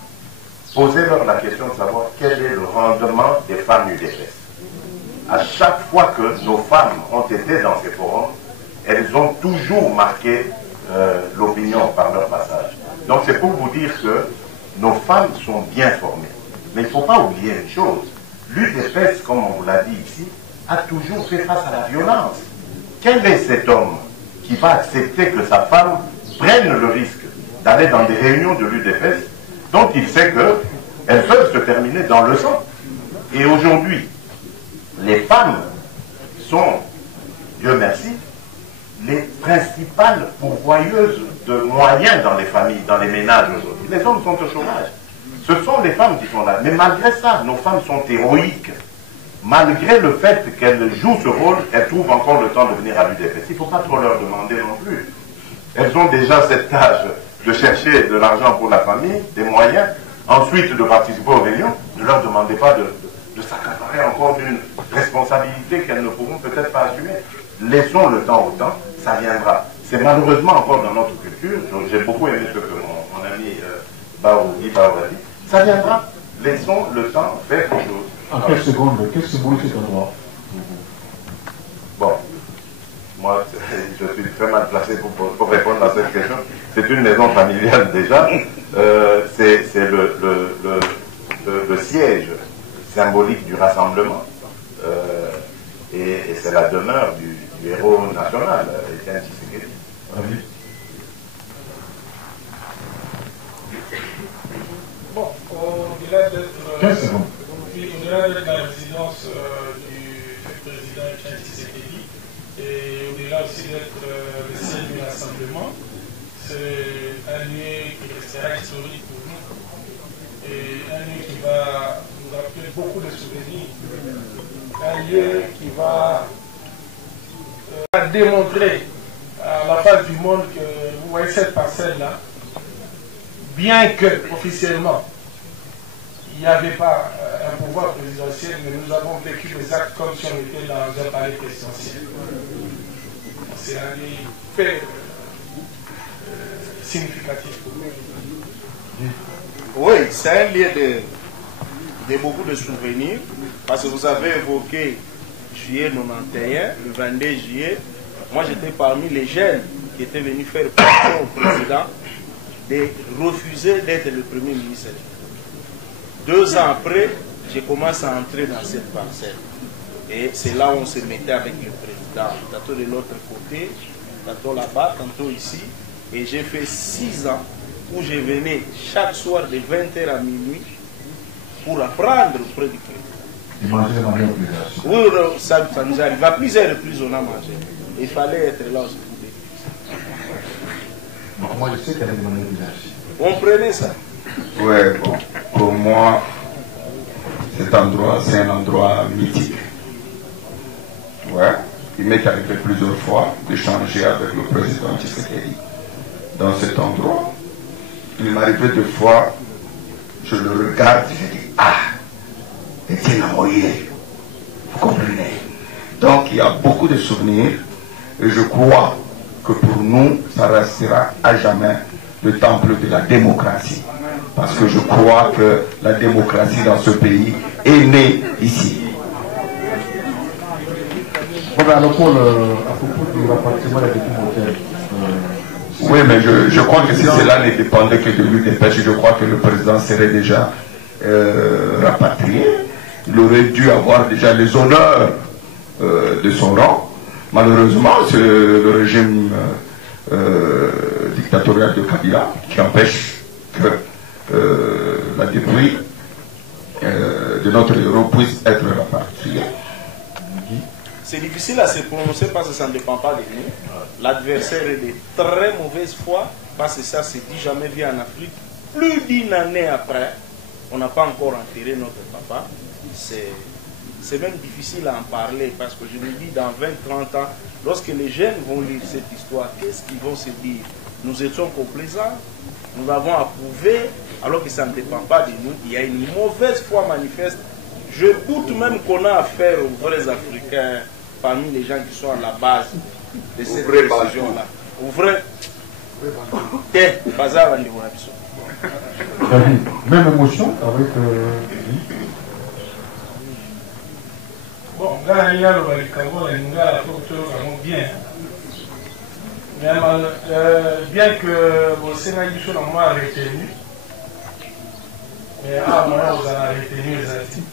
posez-leur la question de savoir quel est le rendement des femmes UDPS. À chaque fois que nos femmes ont été dans ces forums, elles ont toujours marqué l'opinion par leur passage. Donc c'est pour vous dire que nos femmes sont bien formées. Mais il ne faut pas oublier une chose. L'UDPS, comme on vous l'a dit ici, a toujours fait face à la violence. Quel est cet homme qui va accepter que sa femme prenne le risque d'aller dans des réunions de l'UDPS dont il sait qu'elles peuvent se terminer dans le sang? Et aujourd'hui, les femmes sont, Dieu merci, les principales pourvoyeuses de moyens dans les familles, dans les ménages aujourd'hui. Les hommes sont au chômage. Ce sont les femmes qui sont là. Mais malgré ça, nos femmes sont héroïques. Malgré le fait qu'elles jouent ce rôle, elles trouvent encore le temps de venir à l'UDPS. Il ne faut pas trop leur demander non plus. Elles ont déjà cette tâche de chercher de l'argent pour la famille, des moyens, ensuite de participer aux réunions. Ne leur demandez pas de s'accaparer encore d'une responsabilité qu'elles ne pourront peut-être pas assumer. Laissons le temps au temps, ça viendra. C'est malheureusement encore dans notre culture, j'ai beaucoup aimé ce que mon ami Bao dit, ça viendra. Laissons le temps faire quelque chose. En quelques secondes, qu'est-ce que symbolise cet endroit? Bon, moi, je suis très mal placé pour répondre à cette question. C'est une maison familiale déjà. C'est le siège symbolique du rassemblement. Et c'est la demeure du héros national, Étienne Tshisekedi. Oui. Bon, au-delà d'être la résidence du président Étienne Tshisekedi, et au-delà aussi d'être le siège du rassemblement, c'est un lieu qui restera historique pour nous, et un lieu qui va nous rappeler beaucoup de souvenirs, un lieu qui va démontrer à la face du monde que vous voyez cette parcelle-là, bien que officiellement il n'y avait pas un pouvoir présidentiel, mais nous avons vécu des actes comme si on était dans un palais présidentiel. C'est un fait significatif pour nous. Oui, c'est un lieu de beaucoup de souvenirs, parce que vous avez évoqué juillet 91, le 22 juillet. Moi, j'étais parmi les jeunes qui étaient venus faire pression au président de refuser d'être le premier ministre. 2 ans après, j'ai commencé à entrer dans cette parcelle. Et c'est là où on se mettait avec le président. Tantôt de l'autre côté, tantôt là-bas, tantôt ici. Et j'ai fait 6 ans où je venais chaque soir de 20h à minuit pour apprendre auprès du président. Oui, ça nous arrive. À plusieurs reprises, on a mangé. Il fallait être là aussi. Moi, je sais qu'elle a demandé l'obligation. On prenait ça. Oui, bon, pour moi, cet endroit, c'est un endroit mythique. Ouais, il m'est arrivé plusieurs fois d'échanger avec le président Tshisekedi dans cet endroit. Il m'est arrivé 2 fois, je le regarde, je dis, ah, Étienne Amoyé, vous comprenez? Donc il y a beaucoup de souvenirs et je crois que pour nous, ça restera à jamais le temple de la démocratie. Parce que je crois que la démocratie dans ce pays est née ici. Alors Paul, à propos du rapatriement des documentaires. Oui, mais je crois que si cela ne dépendait que de l'UDPS, je crois que le président serait déjà rapatrié. Il aurait dû avoir déjà les honneurs de son rang. Malheureusement, c'est le régime dictatorial de Kabila qui empêche que la débris de notre héros puisse être rapatrié. C'est difficile à se prononcer parce que ça ne dépend pas de nous. L'adversaire est de très mauvaise foi parce que ça se dit jamais vu en Afrique. Plus d'1 année après, on n'a pas encore enterré notre papa. C'est même difficile à en parler parce que je me dis dans 20-30 ans, lorsque les jeunes vont lire cette histoire, qu'est-ce qu'ils vont se dire? Nous étions complaisants, nous l'avons approuvé, alors que ça ne dépend pas de nous. Il y a une mauvaise foi manifeste. Je doute même qu'on a affaire aux vrais Africains parmi les gens qui sont à la base de cette décision-là. Ouvrez. Bazar Même émotion avec bon, là, il y a le Balikamo et nous avons bien. Mais bien que le Sénat soit normalement retenu, Mais à moi, vous en avez retenu les articles.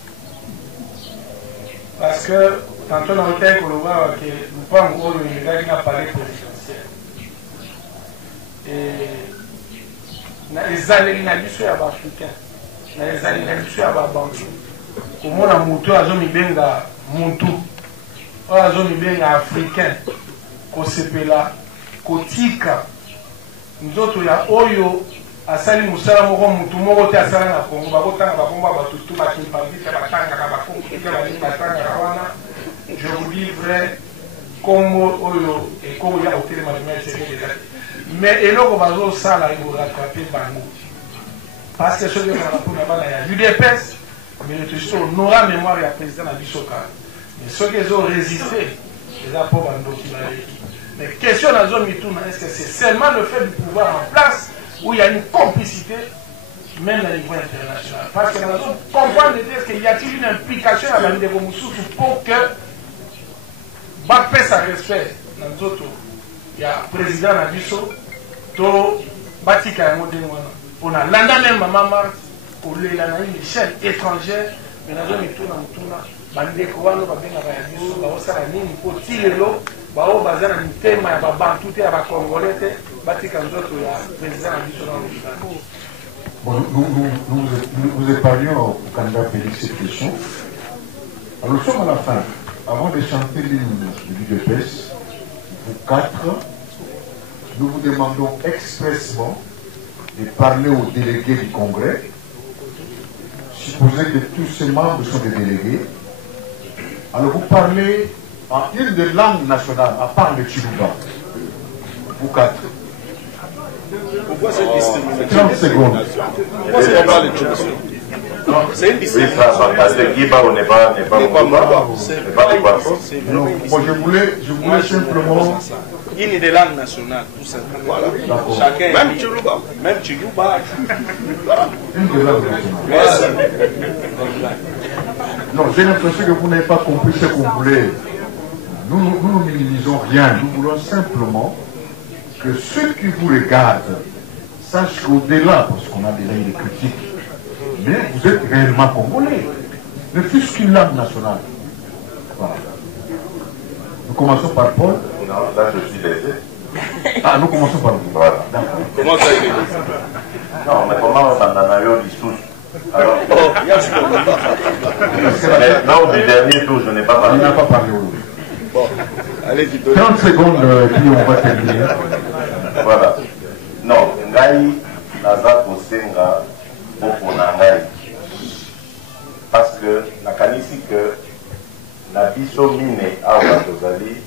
Parce que, tantôt dans le cas qu'on voit que nous pas encore le gars qui n'a pas les présidentiels. Et les alliés africains, les alliés africains, comment on a monté à zone benga montou, à zone benga africain, kosepela, kotika, nous autres ya oyo asali musala moko mutu moko te asala na Congo bakotanga bakomba batutu bakimpambika batanga na bakongo kika bali batanga wana. Je vous dis vrai comme oyo et comme ya hôtel manuel c'est déjà mais eloko bazo sala il va rattraper bango parce que ce que na pour na bana ya UDPS mais le sur n'aura mémoire ya président na bisoka mais ceux qui ont résisté les apports bando qui va mais question la zone mituna est-ce que c'est seulement le fait du pouvoir en place où il y a une complicité, même à niveau international. Parce que nous comprenons qu'il y a-t-il une implication à la Ligue de Moussou pour que Bapé sa respect dans nous autres. Il y a le président Nabiso, to Batika on a l'anda même maman Marthe, pour les une chaîne étrangère, mais nous avons tout dans tout là. Bande Kouano, Babena Bayabiso, Baosa Nini, Potilelo, Bao Bazana Nitema, Babantu, Congolais. Bon, nous épargnons au candidat Félix cette question. Alors nous sommes à la fin. Avant de chanter l'hymne de l'UDPS, vous quatre, nous vous demandons expressément de parler aux délégués du Congrès. Supposez que tous ces membres sont des délégués. Alors vous parlez en une des langues nationales, à part le Chiluba. Vous quatre. Pourquoi cette discrimination? 30 secondes. Pourquoi c'est pas les choses? C'est une discrimination. Parce que Guiba, on n'est pas non, moi je voulais simplement. Une des langues nationales, tout simplement. Voilà. Chacun. Même Chiluba. Même Chiluba. Une des langues nationales. Non, j'ai l'impression que vous n'avez pas compris ce qu'on voulait. Nous ne minimisons rien. Nous voulons simplement que ceux qui vous regardent sachent qu'au-delà, parce qu'on a déjà eu des critiques, mais vous êtes réellement congolais. Ne fût-ce qu'une langue nationale. Voilà. Nous commençons par Paul. Non, là je suis laissé. Ah, nous commençons par vous. Voilà. Comment ça il est? Non, mais comment on en a eu l'issue? Alors, mais lors du dernier tour, je n'ai pas parlé. Il n'a pas parlé au Bon, allez, dites-le. 30 secondes, puis on va terminer. Voilà. Non, Ngai naza kosenga boko na Ngai. Parce que nakanisi que na biso mine awa tozali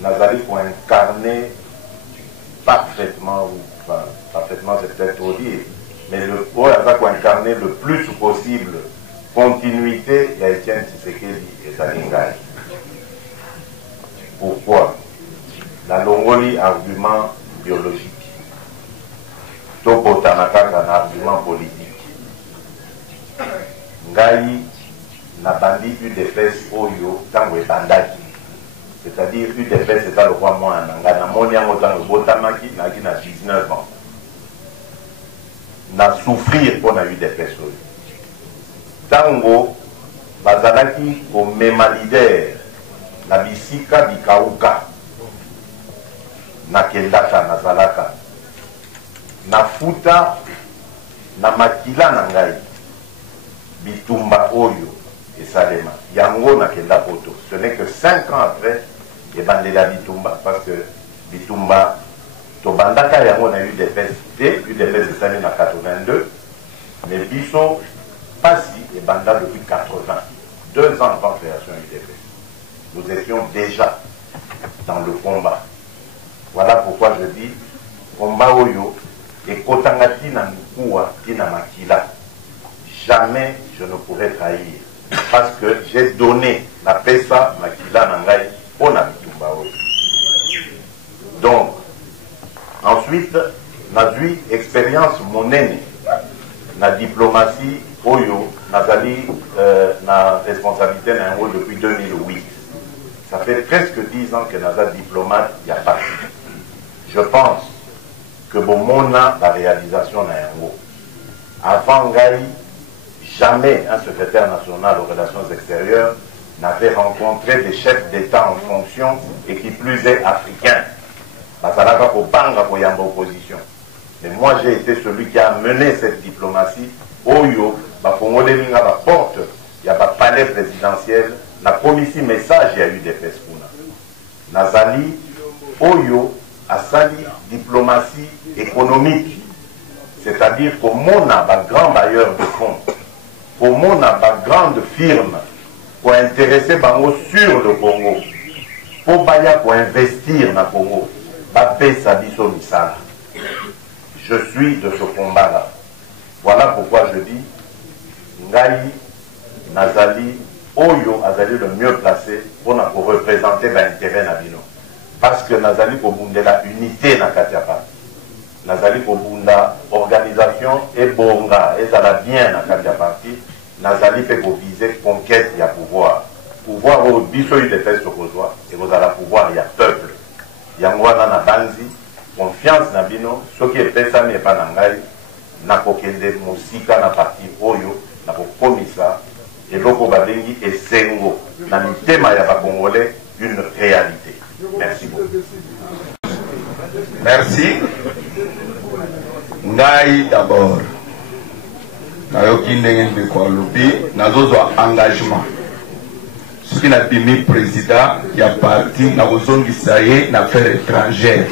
nazali pour incarner parfaitement, ou enfin, parfaitement c'est peut-être trop dire, mais le naza pour incarner le plus possible continuité ya Etienne Tshisekedi et Ngai. Pourquoi? La longoli argument biologique. Topotanaka un argument politique. Ngai n'a bandi UDPS Oyo tango ebandaki. C'est-à-dire UDPS c'est le roi moi nanga na moni yango tango botamaki naki na 19 ans. Na souffrir pour na UDPS Oyo. Tango bazalaki au même leader na bisika bikauka na kendaka na zalaka na futa na makila na ngai bitumba oyo esalema yango na kenda poto. Ce n'est que 5 ans après ebandela bitumba parce que bitumba tobandaka yango na UDPS te. UDPS esali na 82 mais biso pasi ebanda depuis 80, 2 ans avant création UDPS. Nous étions déjà dans le combat. Voilà pourquoi je dis combat oyo et kotangati na mikuwa tina makila. Jamais je ne pourrais trahir parce que j'ai donné la pesa makila nangai pour na mitumba oyo. Donc ensuite n'a eu expérience monene na diplomatie oyo nazali na responsabilité na yango depuis 2008. Ça fait presque 10 ans que Naza diplomate, il n'y a pas. Je pense que bon mona la réalisation na yango. Avant Ngai, jamais un secrétaire national aux relations extérieures n'avait rencontré des chefs d'État en fonction et qui plus est africains. Bazalaka ko banga ko yamba opposition. Mais moi j'ai été celui qui a mené cette diplomatie. Oyo, ba Congolais linga ba porte, il y a ba palais présidentiel, na commissi message il y a eu des Peskuna. Nazali, Oyo, asali diplomatie économique. C'est-à-dire qu'au monde a ba grand bailleur de fonds, au monde a ba grande firme pour intéresser bango sur le Congo, pour baya pour investir na Congo, ba pesa biso misala. Je suis de ce combat-là. Voilà pourquoi je dis, Ngai, Nazali, Oyo, Azali le mieux placé pour représenter l'intérêt Nabino. Parce que Nazali Kobunde la unité na Katiapa. Nazali Kobunda, organisation et bonga, et ça la bien na Katiapati. Nazali fait pour viser conquête, il y a pouvoir. Pouvoir au biso il est fait sur besoin, et vous allez pouvoir, il y a peuple. Il y a na banzi, confiance Nabino, ce qui est fait ça n'est pas Nangai. Na kokende musika na parti oyo na kokomisa eloko babengi esengo na mitema ya bakongolais une réalité. Merci beaucoup. Merci. Ngai d'abord. Nayoki ndenge ndeko alobi nazozwa engagement. Soki na bimi président ya parti na kozongisa ye na affaire étrangère.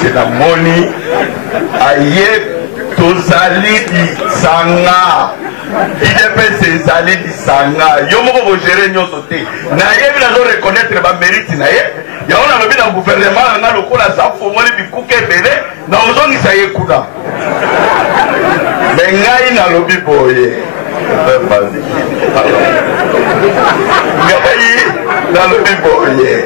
C'est la moni aye tozali di sanga. IDPS ezali di sanga. Yo moko bo gérer nyoso te. Na ye bi nazo reconnaître ba mérite na ye. Ya ona lobi na gouvernement na lokola sa fongoli bikuke ebele na ozongisa ye kuna. Mais ngai na lobi boye. Ngai na lobi boye.